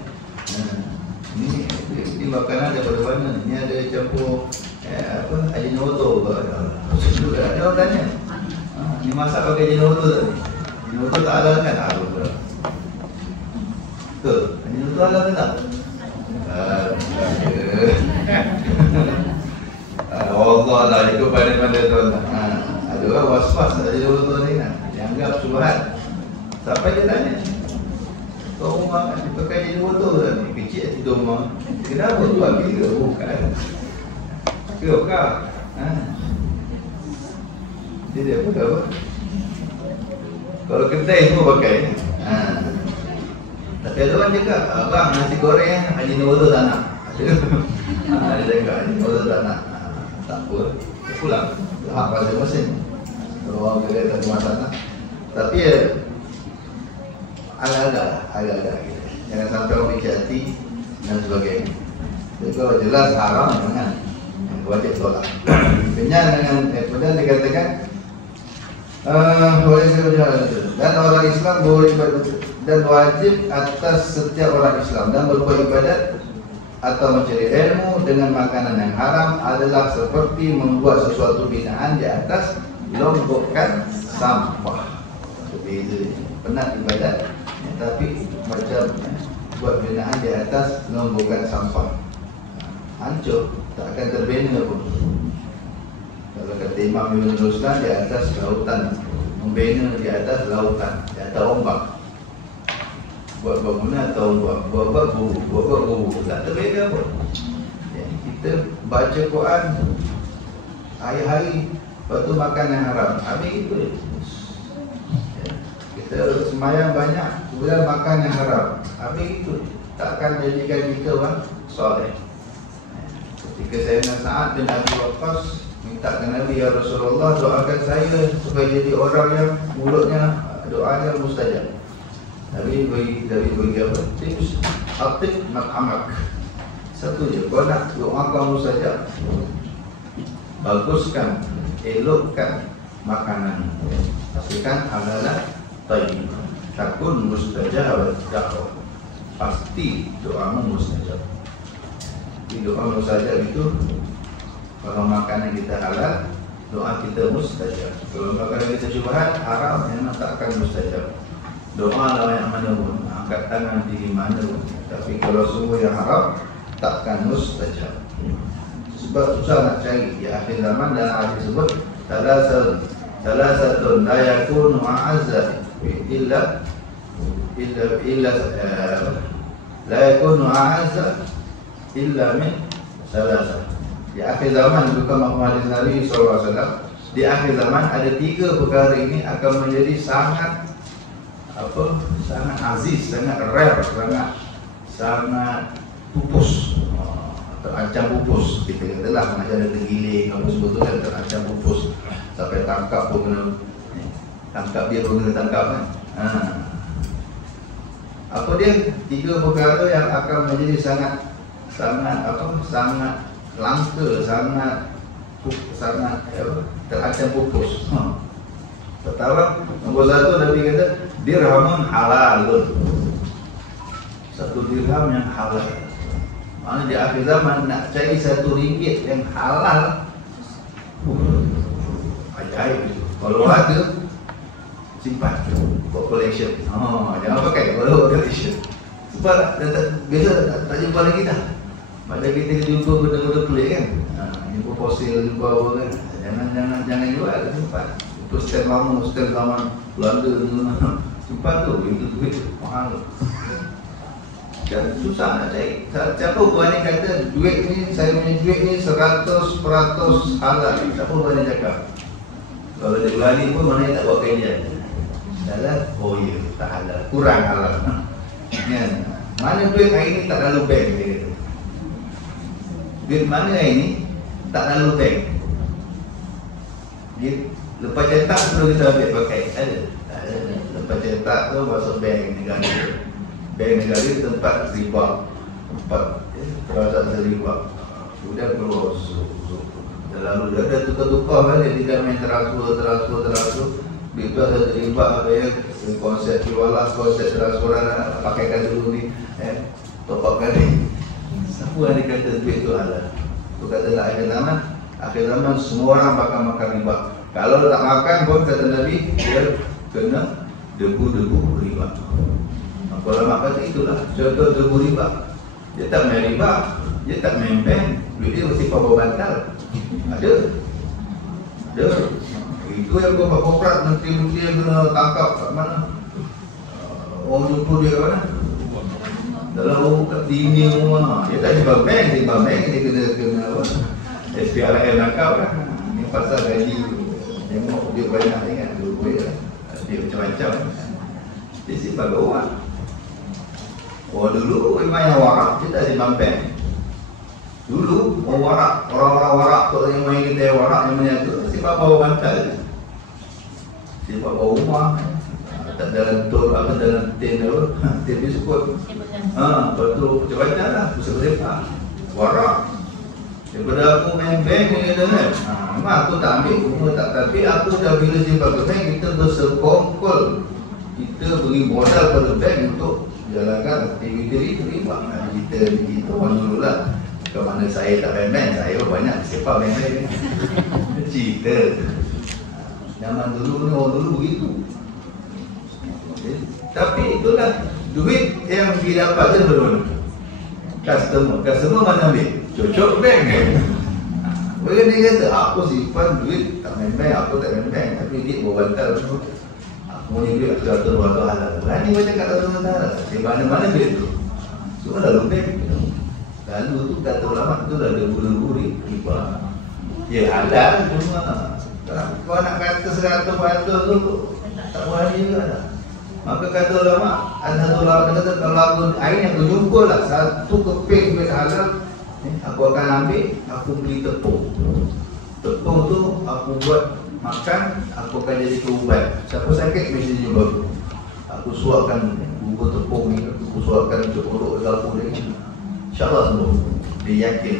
Ini makanan daripada mana? Ini ada campur Ajinomoto. Ada orang tanya. Ini masak pakai Ajinomoto tak ni? Ajinomoto tak halal kan? Ke? Ajinomoto halal ke tak? Allah lah, ikut pada tuan. Ada orang was-was Ajinomoto ni kan? Dianggap subhat. Sampai dia tanya, kau rumah kan dipakai Ajinomoto tak ni? Kecil hati rumah. Kenapa tu ambil ke? Bukan. Ke kau? Dia apa? Kalau kedai semua pakai. Tapi ada orang cakap, abang nasi goreng Ajinomoto tak nak. Dia cakap Ajinomoto tak nak. Tak apa, dia pulang. Hak masing-masing. Kalau orang kedai tak cuma tak nak. Tapi agak-agak gitu. Jangan sampai orang fikir hati dan sebagainya. Jadi kalau jelas haram, jangan. Wajib tolak. Kenyang dengan kemudian dikatakan dan orang Islam boleh dan wajib atas setiap orang Islam dan berbuat ibadat atau mencari ilmu dengan makanan yang haram adalah seperti membuat sesuatu binaan di atas lombokan sampah. Berbeza. Penat ibadat, tapi macam buat binaan di atas lombokan sampah. Hancur, tak akan terbina pun. Kalau kata Imam Ibn Ruslan, di atas lautan, membina di atas lautan, di atas ombak. Buat bangunan atau buat buku, tak terbina pun. Kita baca Quran hari-hari, lepas tu makan yang haram, habis itu. Kita semayang banyak, kemudian makan yang haram, habis itu. Tak akan jadikan kita orang soleh. Ketika Sayyidina Sa'ad bin Abi Waqqas minta ke Nabi, ya Rasulullah, doakan saya supaya jadi orang yang mulutnya doanya mustajab. Nabi bagi apa? Tips atif mat'amak. Satu je, kau nak doa kau mustajab, baguskan, elokkan makanan, pastikan adalah tayyib, takun mustajab da'wah, pasti doamu mustajab. Doa mustajab itu kalau makanan kita halal, doa kita mustajab. Kalau makanan kita syubhat, haram, memang tak akan mustajab. Doa lah yang mana pun, angkat tangan tinggi mana pun, tapi kalau semua yang haram, takkan mustajab. Sebab susah nak cari di akhir zaman. Dan hadis sebut salasatun la yakunu a'azza illa la yakunu a'azza illa min salasa. Di akhir zaman, bukan Muhammad Nabi SAW, di akhir zaman ada 3 perkara ini akan menjadi sangat sangat aziz, sangat rare, sangat pupus, terancam pupus. Kita katalah macam ada tergiling, apa sebut tu kan, terancam pupus, sampai tangkap pun kena tangkap, dia pun kena tangkap kan. Apa dia? 3 perkara yang akan menjadi sangat langka, sangat terancam pupus. Pertama, nombor 1 Nabi kata dirhamun halalun. 1 dirham yang halal. Maksudnya di akhir zaman nak cari 1 ringgit yang halal, ajaib itu. Kalau ada, simpan buat collection. Jangan pakai kalau collection. Sebab biasa tak jumpa lagi dah. Pada kita jumpa benda-benda pelik kan, jumpa fosil, jumpa apa kan. Jangan jual, simpan. Untuk stel lama, stel zaman Belanda simpan tu, itu duit mahal. Dan susah nak cari. Siapa berani kata duit ni, saya punya duit ni 100% halal? Siapa berani cakap? Kalau dia berani pun mana tak buat kajian. Halal? Oh ya, tak halal, kurang halal. Kan? Mana duit hari ni tak lalu bank, dia kata. Duit mana hari ni tak lalu bank. Dia lepas cetak perlu kita ambil pakai. Ada? Tak ada. Lepas cetak tu masuk bank negara. Bank negara tempat riba, tempat transaksi riba. Sudah keluar. Lalu dia ada tukar-tukar kan, dia tidak main transfer. Begitu ada riba apa ya, konsep jualan, konsep transferan, pakaikan dulu ni, top up kali. Siapa yang kata duit tu halal? Tu kata tak akhir zaman. Akhir zaman semua orang bakal makan riba. Kalau tak makan pun kata Nabi, dia kena debu-debu riba. Apa lama kata itulah contoh debu riba. Dia tak main riba, dia tak main bank, duit dia mesti power bantal. Ada. Itu yang gua korporat menteri-menteri yang kena tangkap kat mana? Orang jumpa dia kat mana? Dalam orang kat dinding rumah. Dia tak jumpa bank, dia kena apa? SPRM tangkap kan. Ini pasal gaji. Tengok dia banyak ingat duit lah. Dia macam-macam. Dia simpan ke orang. Dulu memang yang warak, dia tak simpan bank. Dulu orang-orang warak tu yang main kita warak yang menyatu simpan bawah bantal. Simpan bawah rumah. Tak dalam tol atau dalam tin tu, tin biskut. Lepas tu macam-macam lah, pusat-pusat warak. Daripada aku main bank ni kata kan, memang aku tak ambil rumah tak, tapi aku dah bila simpan ke bank, kita bersekongkol. Kita beri modal pada bank untuk jalankan aktiviti riba. Kita orang dulu lah. Ke mana saya tak main bank, saya banyak sepak main bank. Cerita. Zaman dulu ni orang dulu begitu. Tapi itulah duit yang didapatkan berapa? Customer mana ambil? Cocok bank. Boleh dia kata, aku simpan duit tak main bank, aku tak main bank, tapi dia berbantal semua. Aku punya duit aku atur waktu halal. Berani macam kat atur halal. Di mana-mana duit tu. Semua lalu bank. Lalu tu kata ulama tu dah debu-debu riba. Ya halal cuma kalau nak kata 100% tu tak berani juga lah. Maka kata ulama, ada ulama kata kalau aku akhirnya aku jumpa lah satu keping duit halal, aku akan ambil, aku beli tepung. Tepung tu aku buat makan, aku akan jadi ubat. Siapa sakit mesti jumpa aku. Aku suapkan bubur tepung ni, aku suapkan untuk urut dapur ni. InsyaAllah semua dia yakin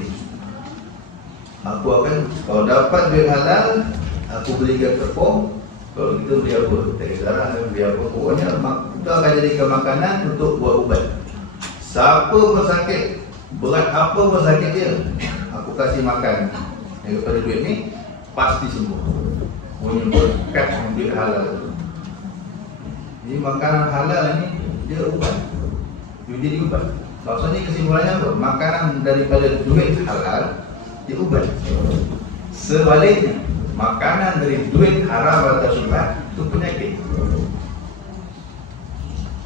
aku akan, kalau dapat duit halal, aku belikan tepung. Kalau kita beli apa? Tak kisahlah, beli apa. Pokoknya itu akan jadikan makanan untuk buat ubat. Siapa pun sakit, berat apa pun sakit dia, aku kasih makan daripada duit ni, pasti sembuh. Punya berkat duit halal. Jadi makanan halal ni dia ubat, dia jadi ubat. Maksudnya kesimpulannya apa? Makanan daripada duit halal dia ubat. Sebaliknya, makanan dari duit haram atau syubhat itu penyakit.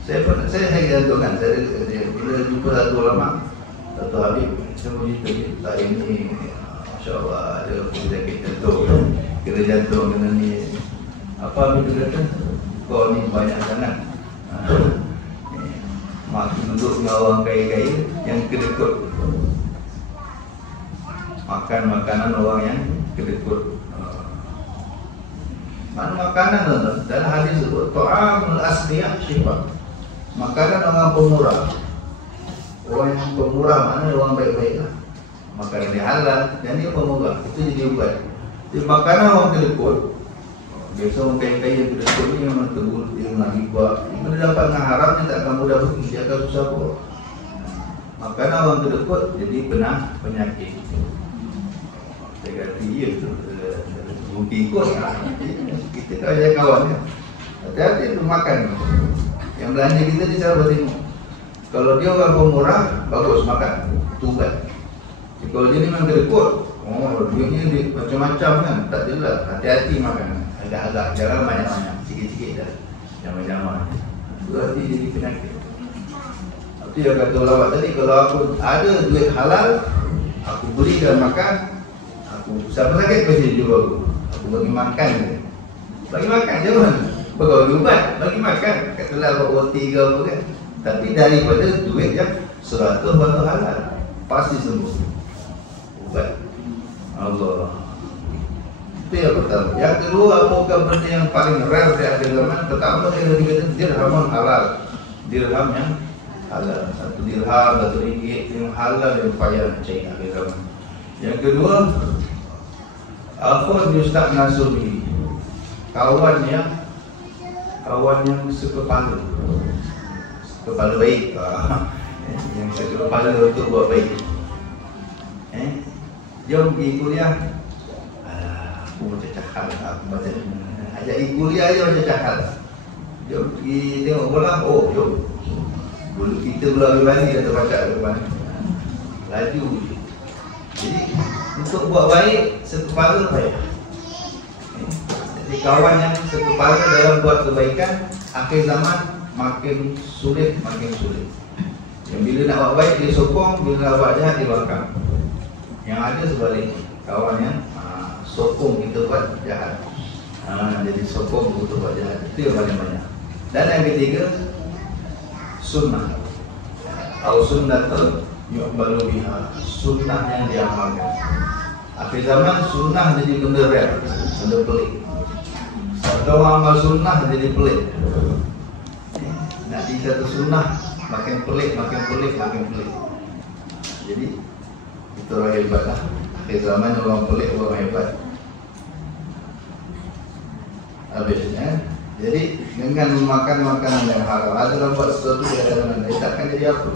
Saya gantungkan, saya bila jumpa satu ulama, satu habib, saya mau cerita tak ini, Masya Allah ada penyakit jantung, kena jantung, kena ni. Apa habib tu kata? Kau ni banyak sangat. Makin duduk dengan orang kaya-kaya yang kedekut. Makan makanan orang yang kedekut. Mana makanan tu? Dalam hadis sebut ta'amul asliya syifa. Makanan orang pemurah. Orang yang pemurah mana orang baik-baik lah. Makanan yang halal dan dia pemurah. Itu jadi ubat. Jadi makanan orang kedekut. Biasa orang kaya-kaya yang kedekut ni memang tegur, dia nak riba. Bila dapat dengan haram dia tak akan mudah pergi, dia akan susah pun. Makanan orang kedekut jadi penyakit. Saya kata ya tu. Mungkin ikut lah. Kita kalau jadi kawan kan, hati-hati tu makan. Yang belanja kita dia cara tengok. Kalau dia orang pemurah, bagus makan, tubat. Kalau dia memang kedekut, duitnya dia macam-macam kan, tak jelas, hati-hati makan. agak-agak, jangan banyak-banyak, sikit-sikit dah. Jangan-jangan. Berarti jadi penyakit. Itu yang kata ulama tadi, kalau aku ada duit halal, aku berikan makan, aku siapa sakit pasti jual aku bagi makan. Bagi makan jangan bergaul ubat, bagi makan. Katalah buat roti ke apa kan. Tapi daripada duit yang 100% halal, pasti sembuh. Ubat. Allah. Itu yang pertama. Yang kedua, apakah benda yang paling rare di akhir zaman? Pertama dia dikata dirham halal. Dirham yang halal. 1 dirham, 1 ringgit yang halal yang payah cari akhir zaman. Yang kedua, akhwat Ustaz Nasubi, kawan yang sekepala, kepala baik, yang sekepala untuk buat baik. Jom pergi kuliah. Aku macam cakap, aku macam ajak pergi kuliah je macam cakap. Jom pergi tengok bola. Oh jom. Bulu kita bola berani dah terpacak ke depan. Laju. Jadi untuk buat baik sekepala payah. Jadi kawan yang sekepala dalam buat kebaikan, akhir zaman makin sulit. Yang bila nak buat baik dia sokong, bila nak buat jahat dia belakang. Yang ada sebaliknya, kawan yang sokong kita buat jahat. Jadi sokong kita buat jahat. Itu yang paling banyak. Dan yang ketiga, sunnah. Al-sunnatul yu'balu biha, sunnah yang diamalkan. Akhir zaman sunnah jadi benda rare, benda pelik. Kalau amal sunnah jadi pelik. Nanti satu sunnah makin pelik. Jadi itu orang hebat lah. Akhir zaman orang pelik, orang hebat. Habisnya, jadi dengan makan makanan yang halal, adalah buat sesuatu yang ada dengan dia, takkan jadi apa?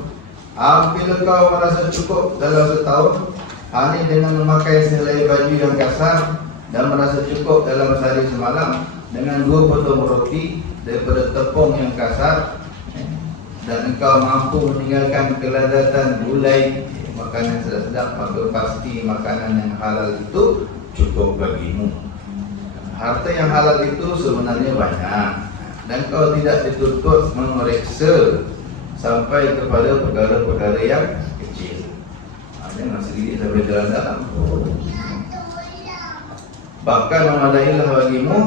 Apabila kau merasa cukup dalam setahun, hanya dengan memakai selai baju yang kasar dan merasa cukup dalam sehari semalam dengan 2 potong roti daripada tepung yang kasar, dan engkau mampu meninggalkan keladatan gulai, makanan sedap-sedap, maka pasti makanan yang halal itu cukup bagimu. Harta yang halal itu sebenarnya banyak, dan kau tidak dituntut memeriksa sampai kepada perkara-perkara yang kecil. Jangan sedikit sampai jalan dalam. Bahkan memadailah bagimu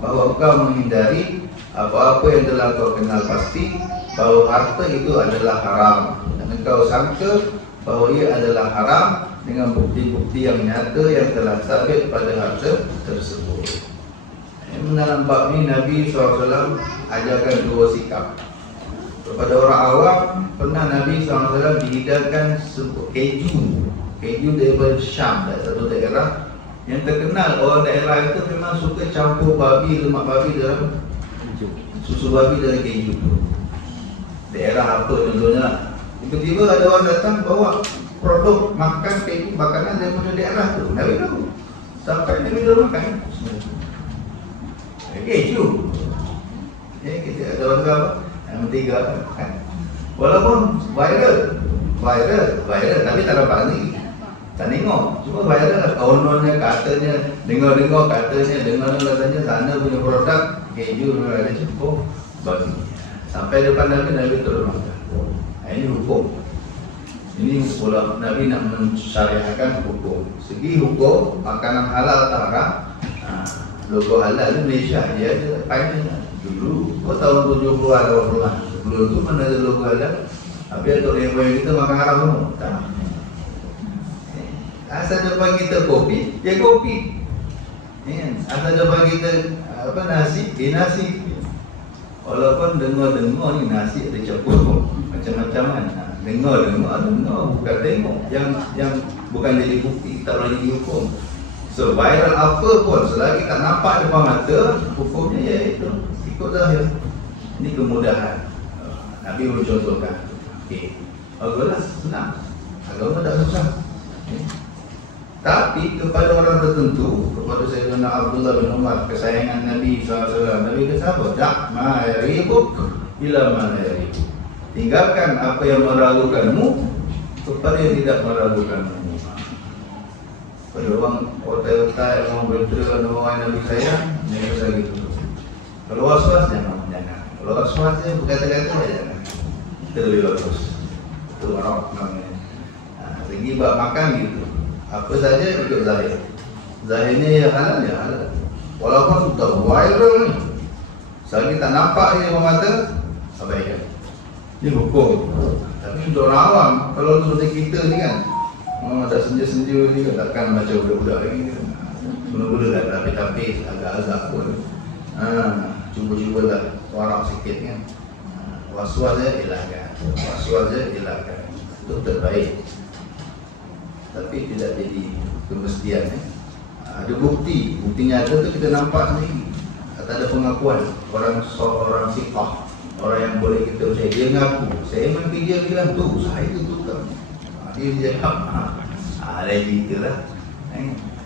bahawa kau menghindari apa-apa yang telah kau kenal pasti bahawa harta itu adalah haram, dan engkau sangka bahawa ia adalah haram dengan bukti-bukti yang nyata yang telah sabit pada harta tersebut. Dalam bab ini Nabi SAW ajarkan 2 sikap. Kepada orang awam, pernah Nabi SAW dihidangkan sebuah keju daripada Syam, dari satu daerah yang terkenal. Orang daerah itu memang suka campur babi, lemak babi dalam susu babi dari keju. Daerah apa contohnya. Tiba-tiba ada orang datang bawa produk makan keju, makanan daripada daerah tu. Nabi tahu. Sampai Nabi dah makan keju. Kita ada orang apa? Yang ketiga kan. Walaupun viral, tapi tak dapat lagi. Tak tengok, cuma viral lah. Kawan-kawannya katanya, dengar-dengar katanya sana punya produk keju ada cukup bagi. Sampai depan Nabi terus makan. Ini hukum. Ini pula Nabi nak mensyariatkan hukum. Segi hukum, makanan halal atau haram. Logo halal di Malaysia dia ada panjang. Dulu tahun 70-an 80-an. Sebelum tu mana ada logo halal. Tapi untuk yang kita makan haram semua. Tak. Asal depan kita kopi, dia kopi. Asal depan kita nasi, dia nasi. Walaupun dengar-dengar ni nasi ada campur macam-macam kan. Dengar bukan tengok. Yang bukan jadi bukti, tak boleh jadi hukum. So viral apa pun selagi tak nampak depan mata, hukumnya iaitu ikut zahir. Ini kemudahan. Nabi mencontohkan. Okey. Agama senang. Agama tak susah. Tapi kepada orang tertentu, kepada Sayyidina Abdullah bin Umar, kesayangan Nabi SAW, Nabi kata apa? Dak ma yaribuk ila ma yaribuk. Tinggalkan apa yang meragukanmu kepada yang tidak meragukanmu. Pada orang otak-otak, orang bertera, orang Nabi sayang, Jangan usah gitu. Kalau was-was jangan. Kalau was-was berkata-kata jangan. Itu lebih bagus. Itu orang namanya. Segi bab makan gitu. Apa saja ikut zahir. Zahirnya ya halal. Walaupun sudah viral ni. Selagi tak nampak ni dengan mata, abaikan. Ini hukum. Tapi untuk orang awam, kalau seperti kita ni kan, ada senja-senja ni kan, takkan macam budak-budak lagi kan. Mula-mula kan, tapi agak-agak pun. Cuba-cuba lah, warak sikit kan. Was-was je elakkan. Itu terbaik. Tapi tidak jadi kemestian. Ada bukti nyata tu kita nampak sendiri. Atau ada pengakuan orang sifah, orang yang boleh kita percaya. Dia mengaku, saya pergi dia bilang tu, saya tu tukang. Dia jawab, lain cerita lah.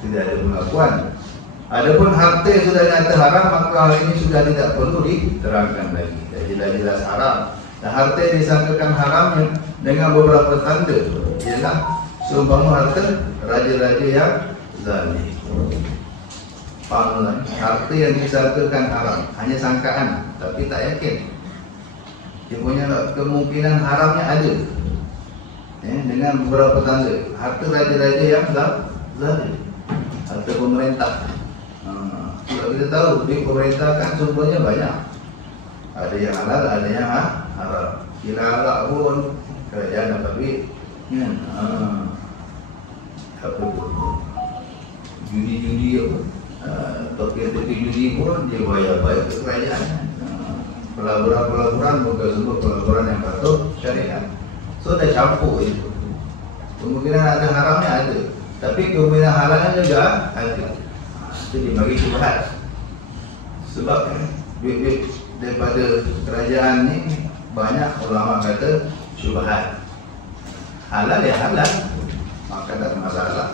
Tidak ada pengakuan. Adapun harta yang sudah nyata haram, maka hal ini sudah tidak perlu diterangkan lagi. Jelas-jelas haram. Dan harta yang disangkakan haramnya dengan beberapa tanda ialah seumpama harta raja-raja yang zalim. Harta yang disangkakan haram hanya sangkaan tapi tak yakin. Dia punya kemungkinan haramnya ada. Dengan beberapa tanda. Harta raja-raja yang zalim. Harta pemerintah. Kalau kita tahu duit pemerintah kan sumbernya banyak. Ada yang halal, ada yang haram. Kira halal pun kerajaan dapat duit. Apa tu? Judi-judi apa? Topi-topi judi pun dia bayar ke kerajaan. Pelaburan bukan semua pelaburan yang patut syariat. So dah campur itu. Kemungkinan ada haramnya ada, tapi kemungkinan halalnya juga ada. Itu dibagi syubhat. Sebab duit-duit daripada kerajaan ni banyak ulama kata syubhat. Halal ya halal, maka tak ada masalah.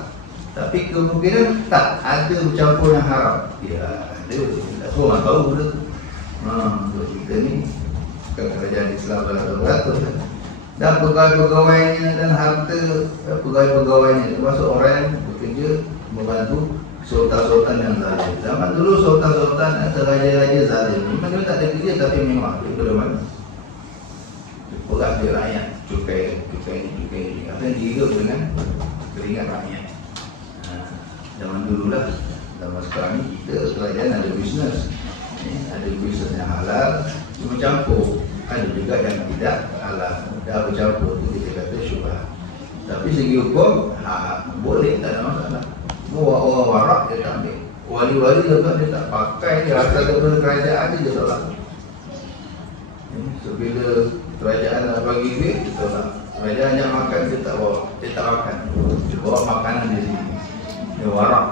Tapi kemungkinan tak ada campur yang haram. Ya ada, tak semua orang tahu benda tu. Untuk kita ni kerajaan Islam beratur-atur. Dan pegawai-pegawainya dan harta pegawai-pegawainya, termasuk orang yang bekerja membantu sultan-sultan yang zalim. Zaman dulu sultan-sultan atau raja-raja zalim. Memang dia tak ada kerja tapi memang dia pada mana. Pegang dia rakyat, cukai. Apa yang dihidup dengan keringat rakyat. Zaman dulu lah. Zaman sekarang ni kita kerajaan ada bisnes. Ada bisnes yang halal, cuma campur. Ada juga yang tidak halal. Dah bercampur tu kita kata syubhat. Tapi segi hukum, boleh, tak ada masalah. Orang warak dia tak ambil. Wali-wali dia tak pakai, dia asal daripada kerajaan dia tolak. So bila kerajaan nak bagi duit, dia tolak. Kerajaan yang makan, dia tak bawa. Dia tak makan. Dia bawa makanan di sini. Dia warak.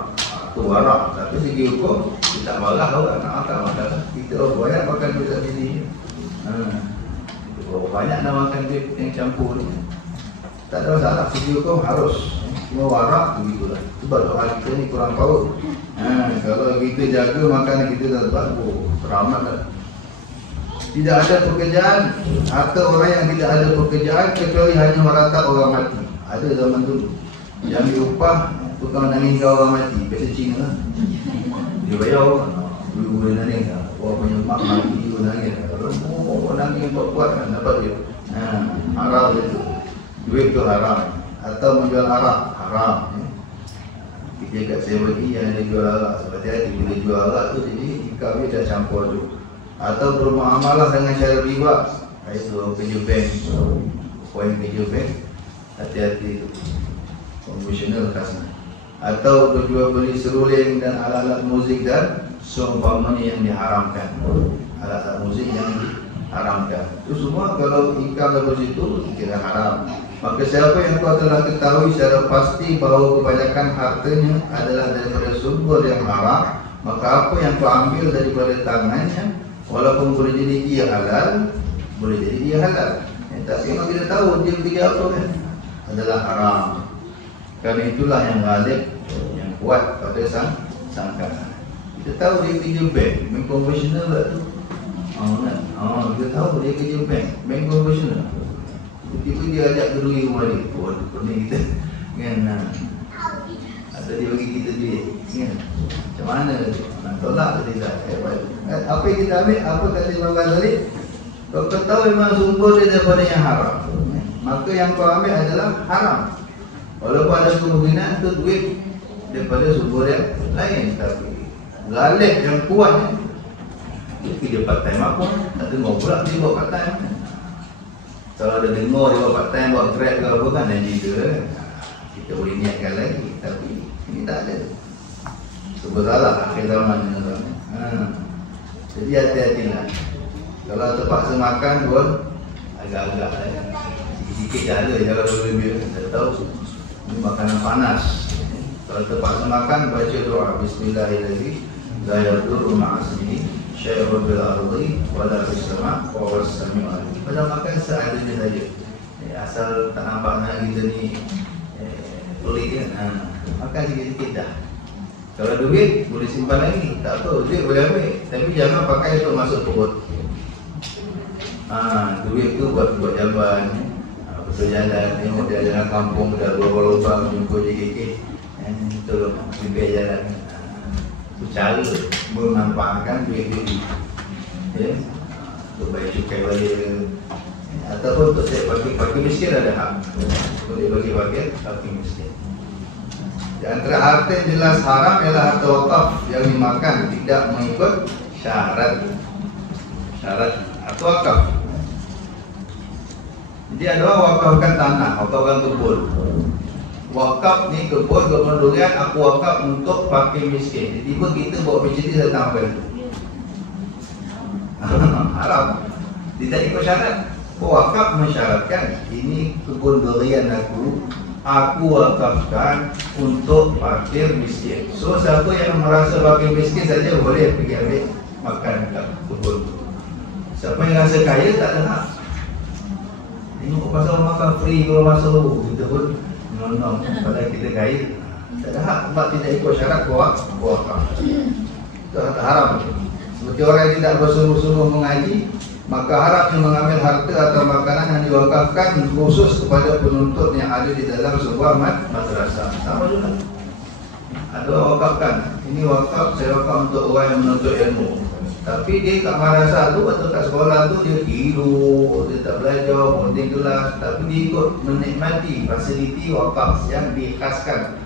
Itu warak. Tapi segi hukum, dia tak marah orang nak makan. Kita banyak makan duit kat sini. Banyak nak makan duit yang campur ni. Tak ada masalah. Segi hukum harus. Cuma warak begitulah. Sebab orang kita ni kurang paut. Kalau kita jaga makanan kita tak sebab teramat lah. Tidak ada pekerjaan atau orang yang tidak ada pekerjaan kecuali hanya meratap orang mati. Ada zaman dulu yang diupah tukang nangis orang mati. Biasa Cina lah. Dia bayar orang. Boleh nangis lah. Orang punya mak mati dia nangis. Kalau nangis kuat-kuat kan dapat dia. Haram dia tu. Duit tu haram. Atau menjual arak haram. Kita kat CWI yang ada jual arak. Sebab dia bila jual arak tu jadi ikam dia dah campur tu. Atau bermuamalah dengan cara riba. Itu kerja bank. Poin kerja bank. Hati-hati tu. Konvensional khasnya. Atau berjual beli seruling dan alat-alat muzik dan seumpamanya yang diharamkan. Alat-alat muzik yang diharamkan. Itu semua kalau income dari situ kira haram. Maka siapa yang kau telah ketahui secara pasti bahawa kebanyakan hartanya adalah daripada sumber yang haram, maka apa yang kau ambil daripada tangannya, walaupun boleh jadi dia halal, boleh jadi dia halal. Tapi memang kita tahu dia pergi apa kan adalah haram. Kerana itulah yang ghalib, yang kuat pada sangkaan. Kita tahu dia kerja bank konvensional lah tu. Kita tahu dia kerja bank konvensional. Tiba-tiba dia ajak kedui rumah dia. Pening kita kan. Atau dia bagi kita duit kan. Macam mana? Nak tolak atau tidak? Apa yang kita ambil? Apa kata Imam Ghazali? Kalau kau tahu memang sumber dia daripada yang haram, maka yang kau ambil adalah haram. Walaupun ada kemungkinan itu duit daripada sumber yang lain, tapi galak yang kuat dia kerja part time apa? Tak dengar pula dia buat part time. Kalau ada dengar dia buat part time, buat grab ke apa kan, dan juga kita boleh niatkan lagi. Tapi ini tak ada. Sebenarnya akhir zaman ni. Jadi hati-hatilah. Kalau terpaksa makan pun agak-agak sikit-sikit dah ada. Jangan lebih-lebih. Tak tahu ini makanan panas. Kalau terpaksa makan, baca doa Bismillahirrahmanirrahim. La yadurru ma'asmihi syai'un bil ardi wala fis sama' wa huwas sami'ul alim. Pada makan seadanya saja. Asal tak nampak nak kita ni pelik kan. Makan sikit-sikit dah. Kalau duit boleh simpan lagi, tak apa, duit boleh ambil, tapi jangan pakai untuk masuk perut. Duit tu buat jalan, betul jalan, tengok dia jalan kampung dah berapa lubang jumpa JKK, tolong lebih jalan. Itu cara memanfaatkan duit ini, ya, untuk bayar cukai balik, ataupun untuk saya pakai miskin ada hak, boleh bagi pakai miskin. Di antara harta yang jelas haram ialah harta wakaf yang dimakan tidak mengikut syarat harta wakaf. Jadi ada orang wakafkan tanah, wakafkan kebun. Wakaf ni kebun durian aku wakaf untuk pakai miskin. Jadi kita buat majlis datang apa itu? Haram. Dia tak ikut syarat. Wakaf mensyaratkan ini kebun durian aku wakafkan untuk fakir miskin. So siapa yang merasa fakir miskin saja boleh pergi ambil makan kat kebun. Siapa yang rasa kaya tak ada hak. Tengok pasal orang makan free kalau masuk kita pun no. Kalau kita kaya tak ada hak sebab tidak ikut syarat wakaf. Itu harta haram. Seperti orang yang tidak bersungguh-sungguh mengaji, maka harapnya mengambil harta atau makanan yang diwakafkan khusus kepada penuntut yang ada di dalam sebuah madrasah. Sama juga. Ada orang wakafkan, ini wakaf, saya wakaf untuk orang yang menuntut ilmu. Tapi dia kat madrasah tu atau kat sekolah tu dia tidur, dia tak belajar, penting kelas. Tapi dia ikut menikmati fasiliti wakaf yang dikhaskan,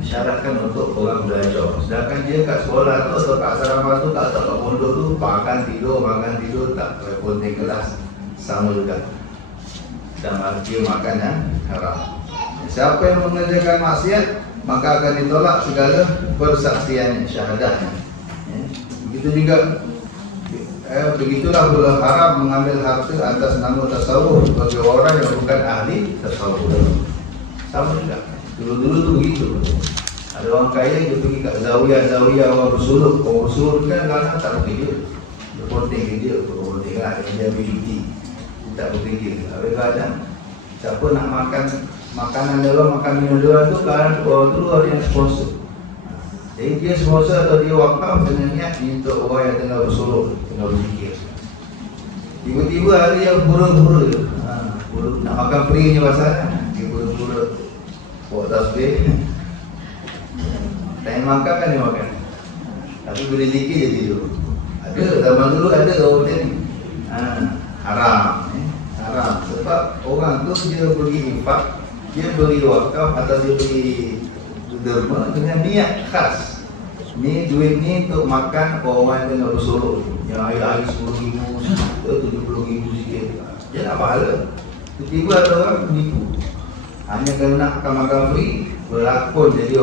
disyaratkan untuk orang belajar. Sedangkan dia kat sekolah tu atau kat asrama tu tak kat pondok tu makan tidur tak penting kelas, sama juga. Dan dia makan yang haram. Siapa yang mengerjakan maksiat maka akan ditolak segala persaksian syahadahnya. Begitu juga begitulah pula haram mengambil harta atas nama tasawuf bagi orang yang bukan ahli tasawuf. Sama juga. Dulu tu begitu. Ada orang kaya dia pergi kat zawiyah orang bersuluk. Orang bersuluk kan kadang tak berfikir. Dia penting dia, penting lah dia ability. Dia tak berfikir. Kadang siapa nak makan makanan dia orang, makan minum dia orang tu kadang orang tu ada yang sponsor. Jadi dia sponsor atau dia wakaf dengan niat untuk orang yang tengah bersuluk, tengah berfikir. Tiba-tiba ada yang pura-pura nak makan free ni pasal dia pura-pura buat tasbih. Time makan kan dia makan, tapi bila zikir dia tidur. Ada, zaman dulu ada orang macam ni. Haram. Haram sebab orang tu dia beri infak, dia beri wakaf atau dia beri derma dengan niat khas. Ni duit ni untuk makan orang yang tengah bersolok, yang hari-hari 10,000, 70,000 sikit. Dia nak pahala. Tiba-tiba ada orang menipu. Hanya kerana nak makan free, berlakon jadi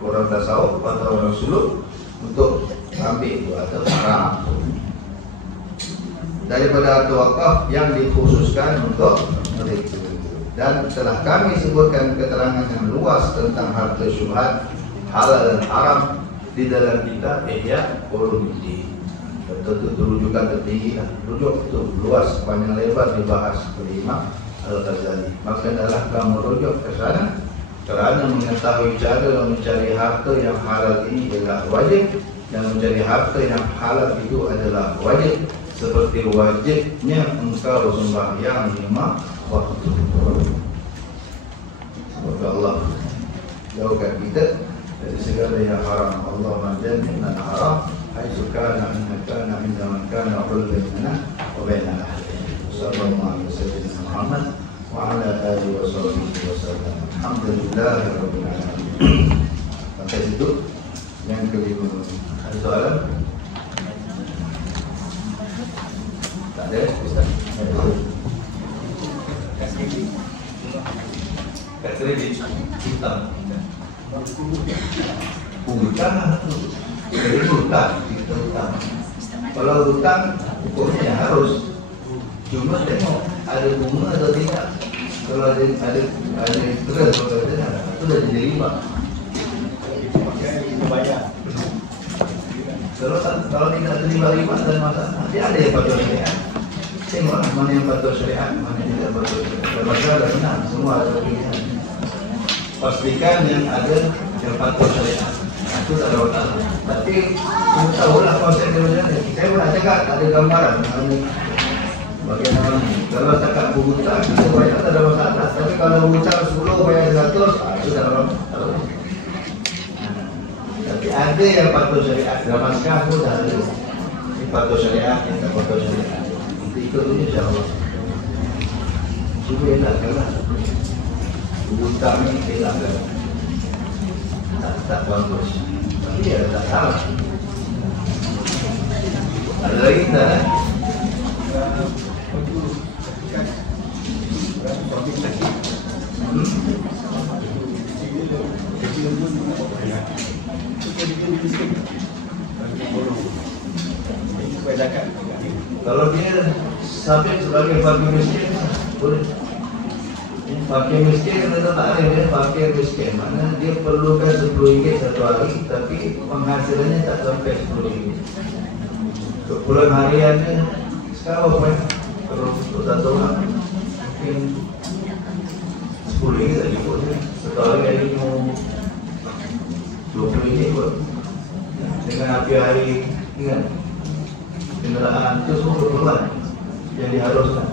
orang tasawuf atau orang suluk untuk ambil itu atau haram. Daripada harta wakaf yang dikhususkan untuk mereka. Dan telah kami sebutkan keterangan yang luas tentang harta syubhat, halal dan haram di dalam kitab Ihya Ulumuddin. Tentu rujukan tertinggi, rujuk itu luas, panjang lebar dibahas oleh Imam Al-Ghazali. Maka adalah kamu rujuk ke sana kerana mengetahui cara mencari harta yang halal ini adalah wajib, dan mencari harta yang halal itu adalah wajib, seperti wajibnya engkau sembahyang 5 waktu. Semoga Allah jauhkan kita dari segala yang haram. Allahumma jannibna al-haram haitsu kana inda man kana qul bainana wa bainal ahli. Sallallahu alaihi wasallam Muhammad wa ala alihi wa sahbihi wasallam. Alhamdulillahirabbil alamin. Sampai situ yang kelima. Ada soalan? Tak ada, Ustaz. Kat kredit hitam. Hutang tu. Jadi hutang, kita hutang. Kalau hutang, hukumnya harus. Cuma tengok ada bunga atau tidak. Kalau ada interest atau tidak, itu dah jadi riba. Kalau tidak terima riba dan masalah, nanti ada yang patuh syariat. Tengok mana yang patuh syariat, mana yang tidak patuh syariat. Terbaca ada benar, semua ada pilihan. Pastikan yang ada yang patuh syariat. Itu tak ada masalah. Tapi kita tahulah konsep dia macam mana. Saya pun nak cakap tak ada gambaran. Bagaimana? Kalau cakap berhutang, kita bayar tak ada masalah. Tapi kalau hutang 10 bayar 100, itu tak ada masalah. Tapi ada yang patuh syariat. Zaman sekarang pun dah ada. Ini patuh syariat, yang tak patuh syariat. Kita ikut ini insyaAllah. Cuba elakkanlah. Hutang ni elakkan. Tak bagus. Tapi dia tak salah. Ada lagi tak? Kalau dia sabit sebagai fakir miskin, boleh. Fakir miskin kita tak ada dia fakir miskin. Mana dia perlukan RM10 satu hari, tapi penghasilannya tak sampai RM10. Keperluan hariannya sekarang apa? Kalau untuk satu orang mungkin RM10 tak cukup. Satu hari ada RM20 kot. Dengan api hari ingat kenderaan itu semua keperluan yang diharuskan.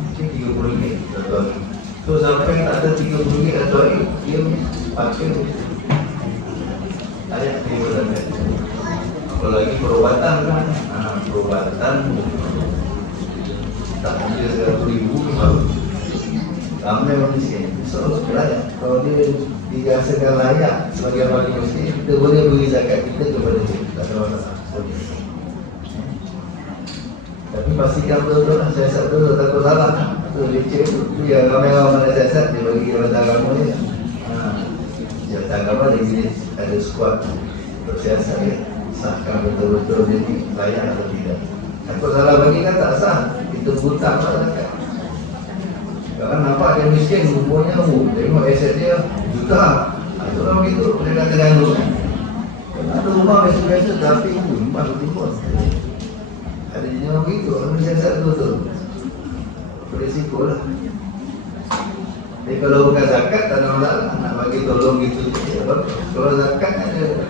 Mungkin RM30 satu hari. So sampai tak ada RM30 satu hari, dia pakai ayat dia berada. Apalagi perubatan kan, perubatan tak ada RM100,000 baru ramai orang miskin. So sebenarnya kalau dia dirasakan layak sebagai orang miskin, kita boleh beri zakat kita kepada dia, tak ada masalah. Tapi pastikan betul-betul siasat betul, takut salah. Itu leceh tu yang ramai-ramai mana siasat dia bagi jabatan agama ni. Jabatan agama dia ada skuad untuk siasat dia, sahkan betul-betul dia ni layak atau tidak. Takut salah bagi kan tak sah. Itu hutang lah zakat. Kalau nampak dia miskin, umurnya tengok aset dia juta. Itu orang begitu, dia kata ganggu. Ada rumah biasa-biasa tapi rumah betul-betul. Ada jenis orang begitu, orang siasat betul-betul. Berisiko lah. Jadi kalau bukan zakat, tak ada masalah. Nak bagi tolong gitu. Kalau zakat ada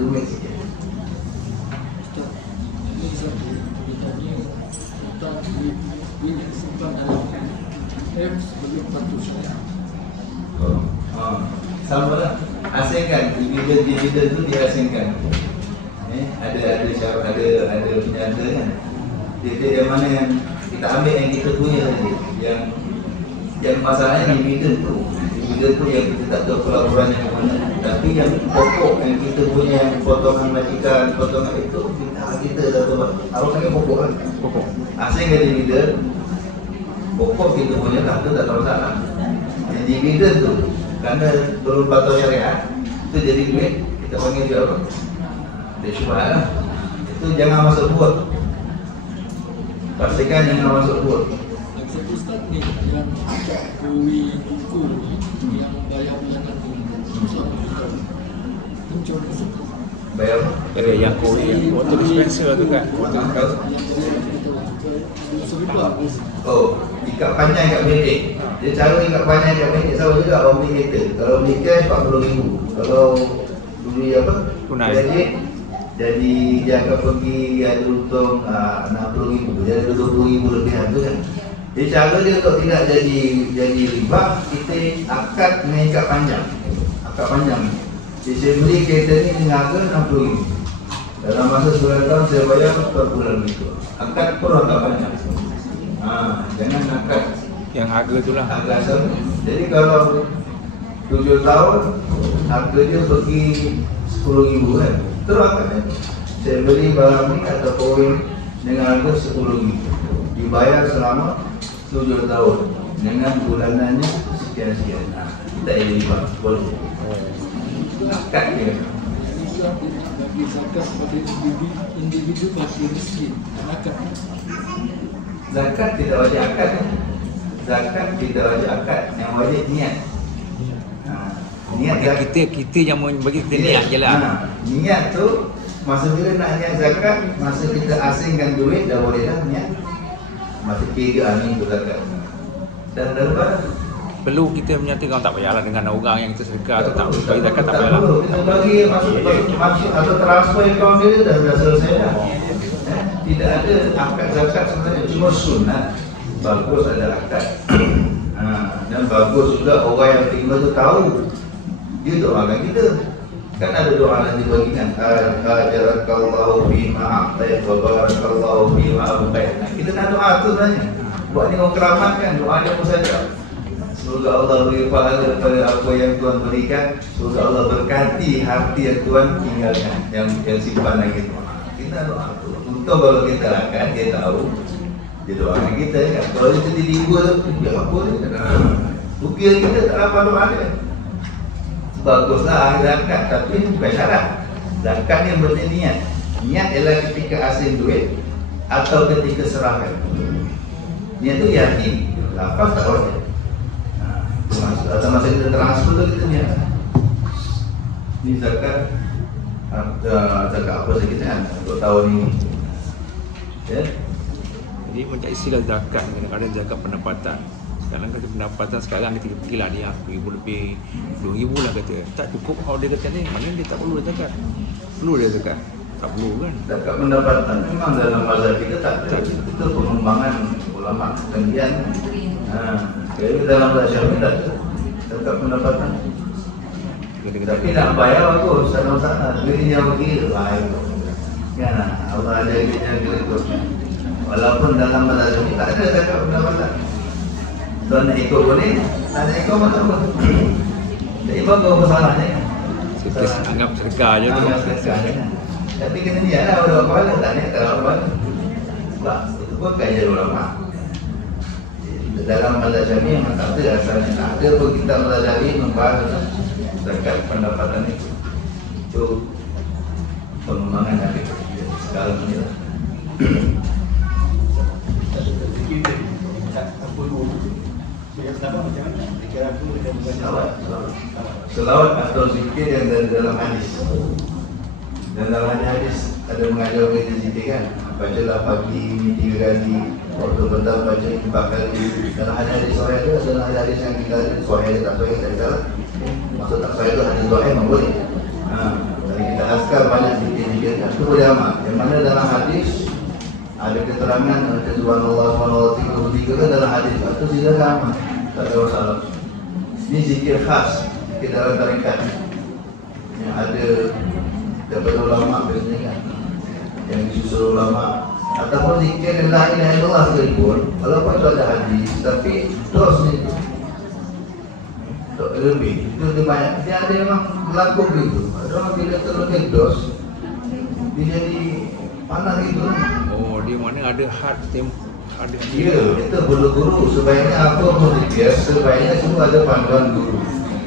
rumit sikit. Sama lah. Asingkan dividen tu diasingkan. Ada penyata kan. Dia yang mana yang kita ambil yang kita punya saja. Yang masalahnya dividen tu yang kita tak tahu pelaburan yang mana. Tapi yang pokok yang kita punya, yang potongan majikan, potongan itu kita dah tahu. Harus pakai pokok kan. Pokok. Asingkan dividen, pokok kita punya lah, tu tak tahu salah. Yang dividen tu kerana belum patuh syariat, itu jadi duit, kita panggil dia apa? Dia syubhat lah. Itu jangan masuk buat. Pastikan jangan masuk buat. Satu ustaz ni yang kuih buku yang bayar bulanan tu. Bayar apa? Ada yang kuih, water dispenser tu kan? Oh, ikat panjang ikat pendek. Dia cara ikat panjang ikat pendek sama juga orang beli kereta. Kalau beli cash RM40,000. Kalau beli apa? Tunai. Jadi dia akan pergi ada untung RM60,000. Dia ada RM20,000 lebihan tu kan. Jadi cara dia untuk tidak jadi riba, kita akad dengan ikat panjang. Akad panjang. Saya beli kereta ni dengan harga 60,000. Dalam masa 9 tahun saya bayar per bulan itu. Akad pun agak banyak. Jangan akad Yang harga tu lah. harga asal. Jadi kalau 7 tahun harga dia pergi 10,000 kan. Terus akadnya. Saya beli barang ni atau koin dengan harga 10,000. Dibayar selama 7 tahun dengan bulanannya sekian-sekian. Tak ada riba. Boleh. Akad dia. Islam tidak bagi zakat kepada individu bagi miskin. Akad. Zakat tidak wajib akad. Zakat tidak wajib akad. Yang wajib niat. Niat zakat. Kita yang bagi kita niat je lah. Niat tu masa bila nak niat zakat, masa kita asingkan duit dah boleh dah niat. Masa kira ni tu zakat. Dan daripada Perlu kita menyatakan tak payahlah dengan orang yang kita sedekah tu tak perlu bagi zakat tak payahlah. perlu. Kita bagi masuk atau transfer akaun dia dah selesai dah. Tidak ada akad zakat sebenarnya, cuma sunat. Bagus ada akad. Dan bagus juga orang yang terima tu tahu. Dia doakan kita. Kan ada doa nanti bagikan. Ajarakallahu bima a'tait wa barakallahu bima abqait. Kita nak doa tu sebenarnya. Buat ni orang keramat kan, doa dia pun saja. Semoga Allah beri pahala kepada apa yang Tuhan berikan. Semoga Allah berkati hati yang Tuhan tinggalkan, yang simpan lagi Tuhan. Kita doa tu. Untuk kalau kita akan dia tahu, dia doakan kita kan. Kalau kita dilinggur tu, dia apa dia? Rupiah kita tak dapat doa dia. Baguslah zakat, tapi bukan syarat. Zakat ni berarti niat. Niat ialah ketika asing duit atau ketika serahkan. Niat tu yakin. Lafaz tak wajib. Atau masa kita transfer tu kita niat. Ni zakat zakat apa saja kita kan untuk tahun ini. Ya. Jadi macam istilah zakat ni kadang-kadang zakat pendapatan. Sekarang kata pendapatan sekarang kita pergilah dia 1,000 lebih 2,000 lah kata. Tak cukup kalau dia kata ni, maknanya dia tak perlu zakat. Perlu dia zakat. Tak perlu kan. Zakat pendapatan memang dalam mazhab kita tak ada. Itu pengembangan ulama kemudian. Jadi dalam mazhab kita tak ada zakat pendapatan. Tapi nak bayar bagus, sana-sana duitnya begitu lah itu. Kan Allah ada duitnya begitu. Walaupun dalam mazhab kita tak ada zakat pendapatan. Tuan nak ikut boleh, tak nak ikut pun tak apa. Jadi bagus masalahnya. Kita anggap sedekah je tu. Anggap sedekah je. Tapi kena niat lah orang kepala, tak niat tak orang. Sebab itu pun kajian ulama. Dalam mazhab Syafi'i memang tak ada asalnya. Tak ada pun kita mazhab Syafi'i membahas zakat pendapatan itu. Itu pengembangan Nabi sekarang ni lah. Selawat atau zikir yang dalam hadis. Dan dalam hadis ada mengajar kita zikir kan. Bacalah pagi ini 3 kali, waktu petang baca 4 kali. Dalam hadis sahih itu adalah hadis yang kita sahih tak sahih tak salah. Maksud tak sahih itu hadis sahih memang boleh. Jadi kita askar banyak zikir-zikir itu boleh amal. Yang mana dalam hadis ada keterangan subhanallah subhanallah 33 kan dalam hadis itu tidak amal. Tak ada masalah. Ini zikir khas, zikir dalam tarekat yang ada daripada ulama biasanya kan, yang disusul ulama. Ataupun zikir la ilaha illallah sekalipun, walaupun itu ada hadis, tapi dos ni lebih itu dia banyak. Dia ada memang berlaku begitu. Ada orang bila terlebih dos, dia jadi panas gitu. Oh, dia mana ada had ada Ya, itu perlu guru. Sebaiknya apa pun zikir, sebaiknya semua ada panduan guru.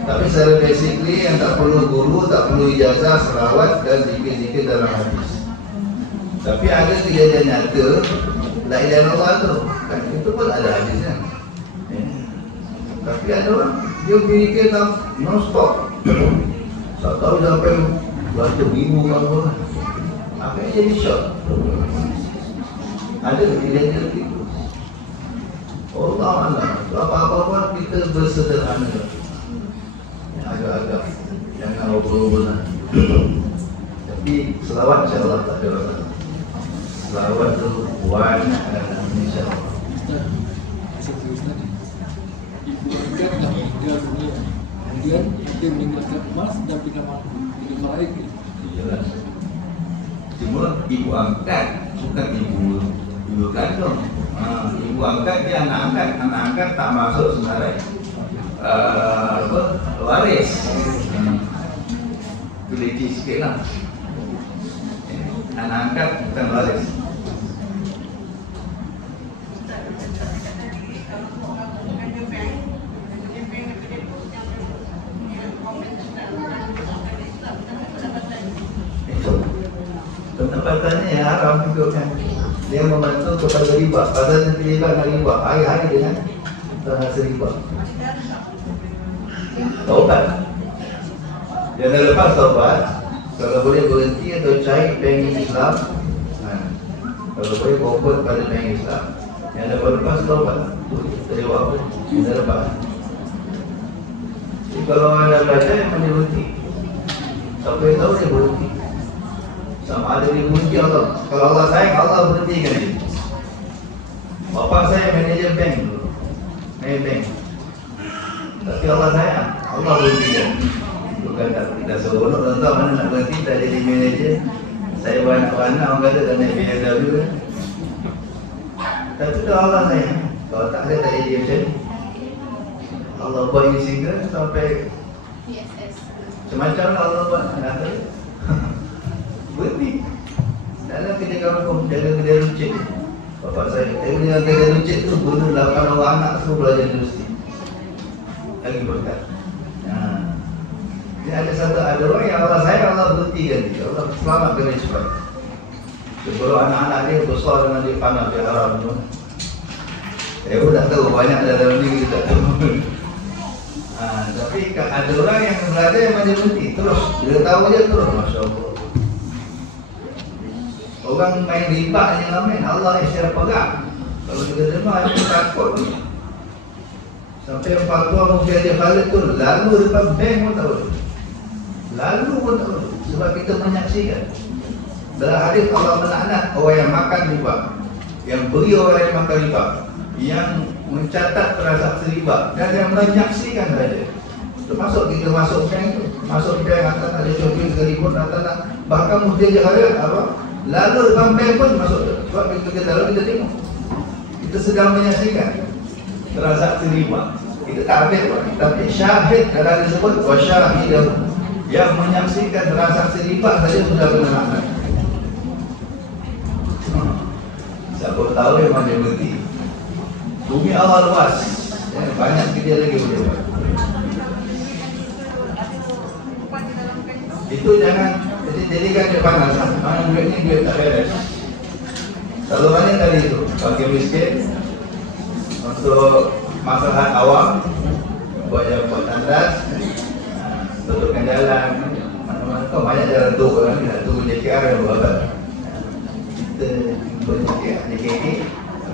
Tapi secara basically yang tak perlu guru, tak perlu ijazah, selawat dan zikir-zikir dalam hadis. Tapi ada kejadian nyata, la ilaha illallah tu, kan itu pun ada hadisnya. Tapi ada orang dia zikir non-stop. Tak tahu sampai baca minggu apa. Akhirnya jadi shock. Ada kejadian itu. Allah Allah, apa-apa pun kita bersederhana. Agak-agak jangan obrol-obrolan. Tapi selawat insya-Allah tak ada masalah. Selawat tu buat insya-Allah. Ustaz, ibu angkat dah meninggal dunia. Kemudian dia meninggalkan emas dan pinjaman negara lain. Jelas. Cuma ibu angkat bukan ibu kandung. Ibu angkat dia anak angkat tak masuk sebenarnya waris. Teliti sikit lah. Anak angkat bukan waris. Pendapatannya yang haram juga kan. Dia membantu kepada riba. Pasal yang terlibat dengan riba, hari-hari dengan hasil riba. Taubat. Jangan lepas taubat. Kalau boleh berhenti atau cari bank Islam. Kalau boleh fokus pada bank Islam. Yang lepas taubat. Dari apa? Yang lepas. Jadi kalau anda baca yang berhenti. Siapa yang tahu dia berhenti. Sama ada dia berhenti Allah. Kalau Allah sayang, Allah berhentikan dia. Bapak saya manajer bank dulu. Manajer bank. Tapi Allah sayang, Allah berhentikan. Bukan kita seronok tuan-tuan mana nak berhenti, tak jadi manajer. Saya banyak-banyak orang kata tak naik BMW. Tapi tu Allah sayang. Kalau tak ada tak jadi macam ni. Allah buat ini sehingga sampai semacam Allah buat nak tahu. Berhenti. Dalam kerja kampung, jaga kedai runcit. Bapak saya, dengan kedai runcit tu guna 8 orang anak semua belajar universiti. Lagi berkat. Jadi ada orang yang Allah sayang, Allah berhentikan dia. Allah selamatkan dia cepat. Sebelum anak-anak dia besar dengan dia panah, dia haram tu. Saya pun tak tahu, banyak dalam diri kita tak tahu. Tapi ada orang yang belajar yang macam berhenti. Terus, dia tahu je terus. Masya Allah. Orang main riba ni ngamen, Allah istilah pegang. Kalau kita dengar, kita takut. Sampai empat tua mungkin aja Khalid tu lalu depan bank pun tahu. Lalu pun tahu. Sebab kita menyaksikan. Dalam hadis Allah melaknat orang yang makan riba, yang beri orang yang makan riba, yang mencatat transaksi riba dan yang menyaksikan saja. Termasuk kita masuk bank tu, masuk bank atas ada shopping sekalipun atas bahkan mungkin aja Khalid apa? Lalu depan bank pun masuk tu. Sebab kita lalu kita tengok. Kita sedang menyaksikan transaksi riba. Kita tak ambil pun. Tapi syahid dalam disebut wasyahidah yang menyaksikan transaksi riba saja sudah kena laknat. Siapa tahu memang dia berhenti. Bumi Allah luas. Banyak kerja lagi boleh buat. Itu jangan jadikan dia panas. Mana duit ni duit tak beres. Salurannya tadi itu bagi miskin untuk masalah awam, buat tandas, tutupkan jalan, mana-mana tu banyak jalan tu kan, nak tunggu JKR yang berapa. Kita JKR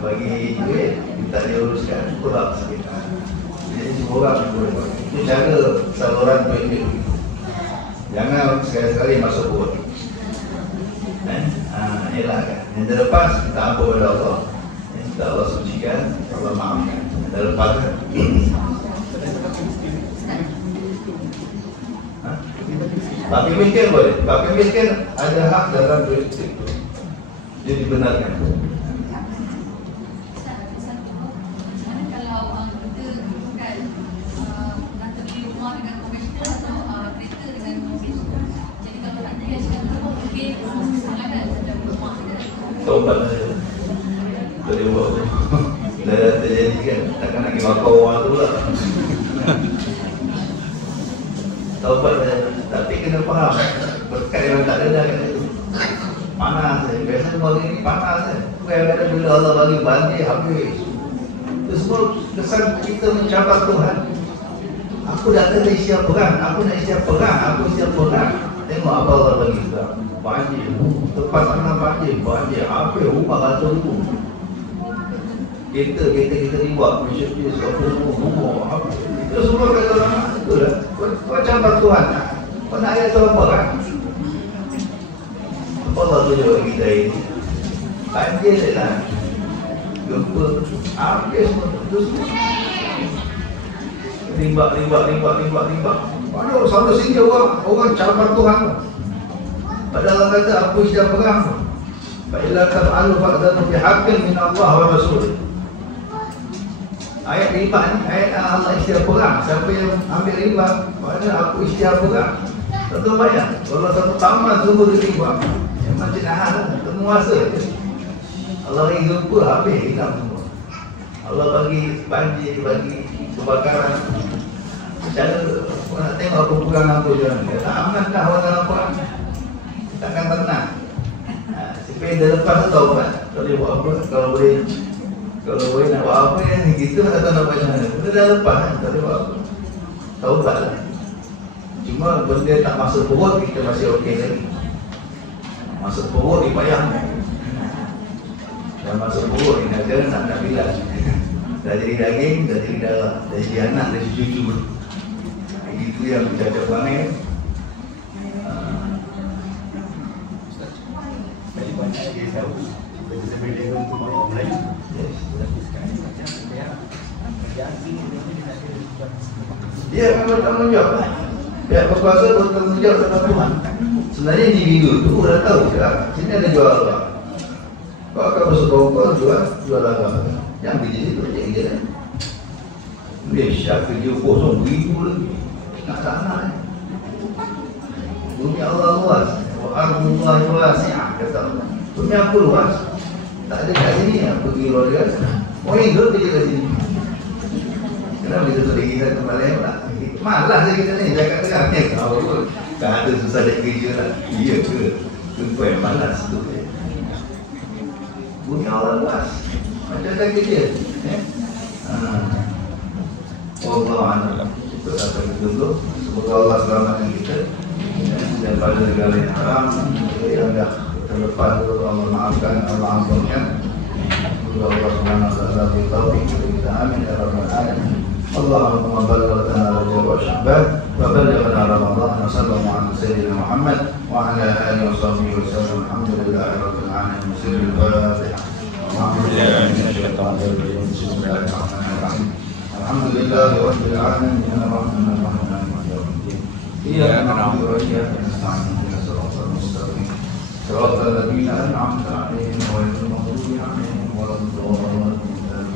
bagi duit, minta dia uruskan, kurang sikit. Jadi semua orang boleh buat. Itu cara saluran duit. Jangan sekali-sekali masuk buat. Ialah kan. Yang terlepas kita ampun kepada Allah. Kita Allah sucikan, Allah maafkan. Yang terlepas kan. Baki miskin boleh. Baki miskin ada hak dalam duit itu. Dia dibenarkan. Taubat saja. Dari bawah. Dah terjadi kan. Takkan nak pergi makan orang tu lah. Taubat saja. Tapi kena faham. Berkat yang tak ada dah kat situ. Panas saja. Biasanya hari ni panas saja. Bukan ada bila Allah bagi banjir habis. Itu semua kesan kita mencabar Tuhan. Aku datang dari siap perang. Aku nak siap perang. Aku siap perang. Tengok apa Allah bagi kita. Banjir, tempat tanah banjir, apa rumah ratus ribu. Kereta kita dibuat, Mercedes, rumah, apa. Itu semua kata orang, itulah. Kau cabar Tuhan, kau nak ayat apa kan? Apa Allah tunjuk bagi kita ini? Banjir lah, gempa, habis semua, itu semua. riba. Padahal sama sini orang cabar Tuhan. Padahal kata aku istilah perang. Fa'ila taf'alu fa'danu bihaqqin min Allah wa Rasul. Ayat riba ni, ayat Allah istilah perang. Siapa yang ambil riba, maknanya aku istilah perang. Tentu bayang, kalau satu taman sungguh di riba, yang macam nahan, penguasa. Allah bagi gempa, habis hilang semua. Allah bagi banjir, bagi kebakaran. Cara orang nak tengok apa perang apa je. Tak aman dah orang dalam perang. Takkan tenang. Sampai dia lepas tu tahu kan, kalau dia buat apa, kalau boleh nak buat apa yang kita tak tahu nak buat macam mana. Dia dah lepas kan, tak boleh buat apa. Taubat lah. Cuma benda tak masuk perut, kita masih okey lagi. Masuk perut ni payah. Dan masuk perut ni nak bilas. Dah jadi daging, dah jadi darah, dah jadi anak, dah jadi cucu. Itu yang kita cakap bangai. Dia akan bertanggungjawab. Pihak berkuasa bertanggungjawab kepada Tuhan. Sebenarnya individu tu dah tahu tak? Sini ada jual apa? Kau akan bersekongkol jual apa? Yang kerja situ jadi dia. Malaysia kerja kosong ribu lagi. Nak sana. Dunia Allah luas. Wa-ardullahi wasi'ah kata Allah. Dunia aku luas. Tak ada kat sini yang pergi luar biasa. Orang hidup kerja kat sini. Kenapa kita tak kita kembali tak? Malas je kita ni. Saya kata kan, tahu pun. Tak ada susah dia kerja lah. Iya ke? Tunggu yang malas tu. Dunia Allah luas. Macam tak kerja. Allah alam. Kita tak dulu. Semoga Allah selamatkan kita daripada negara yang haram, yang dah terlepas itu Allah maafkan, Allah ampunkan. Semoga Allah Subhanahu wa taala bertaufik kita. Amin ya rabbal alamin. Allahumma ballighna Rajab wa Sya'ban wa ballighna Ramadan wa sallallahu ala sayyidina Muhammad wa ala alihi wa sahbihi wa sallam. Alhamdulillahi rabbil alamin. Bismillahirrahmanirrahim. Bismillahirrahmanirrahim. Alhamdulillahi rabbil alamin. Arrahmanir rahim. Iyyaka na'budu wa iyyaka nasta'in. Ihdinas siratal mustaqim. Siratal ladzina an'amta 'alaihim ghairil maghdubi 'alaihim waladdallin.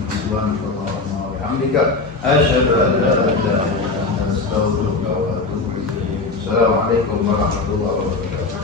Subhanakallahumma wa bihamdika asyhadu an la ilaha illa anta astaghfiruka wa atubu ilaik. Assalamualaikum warahmatullahi wabarakatuh.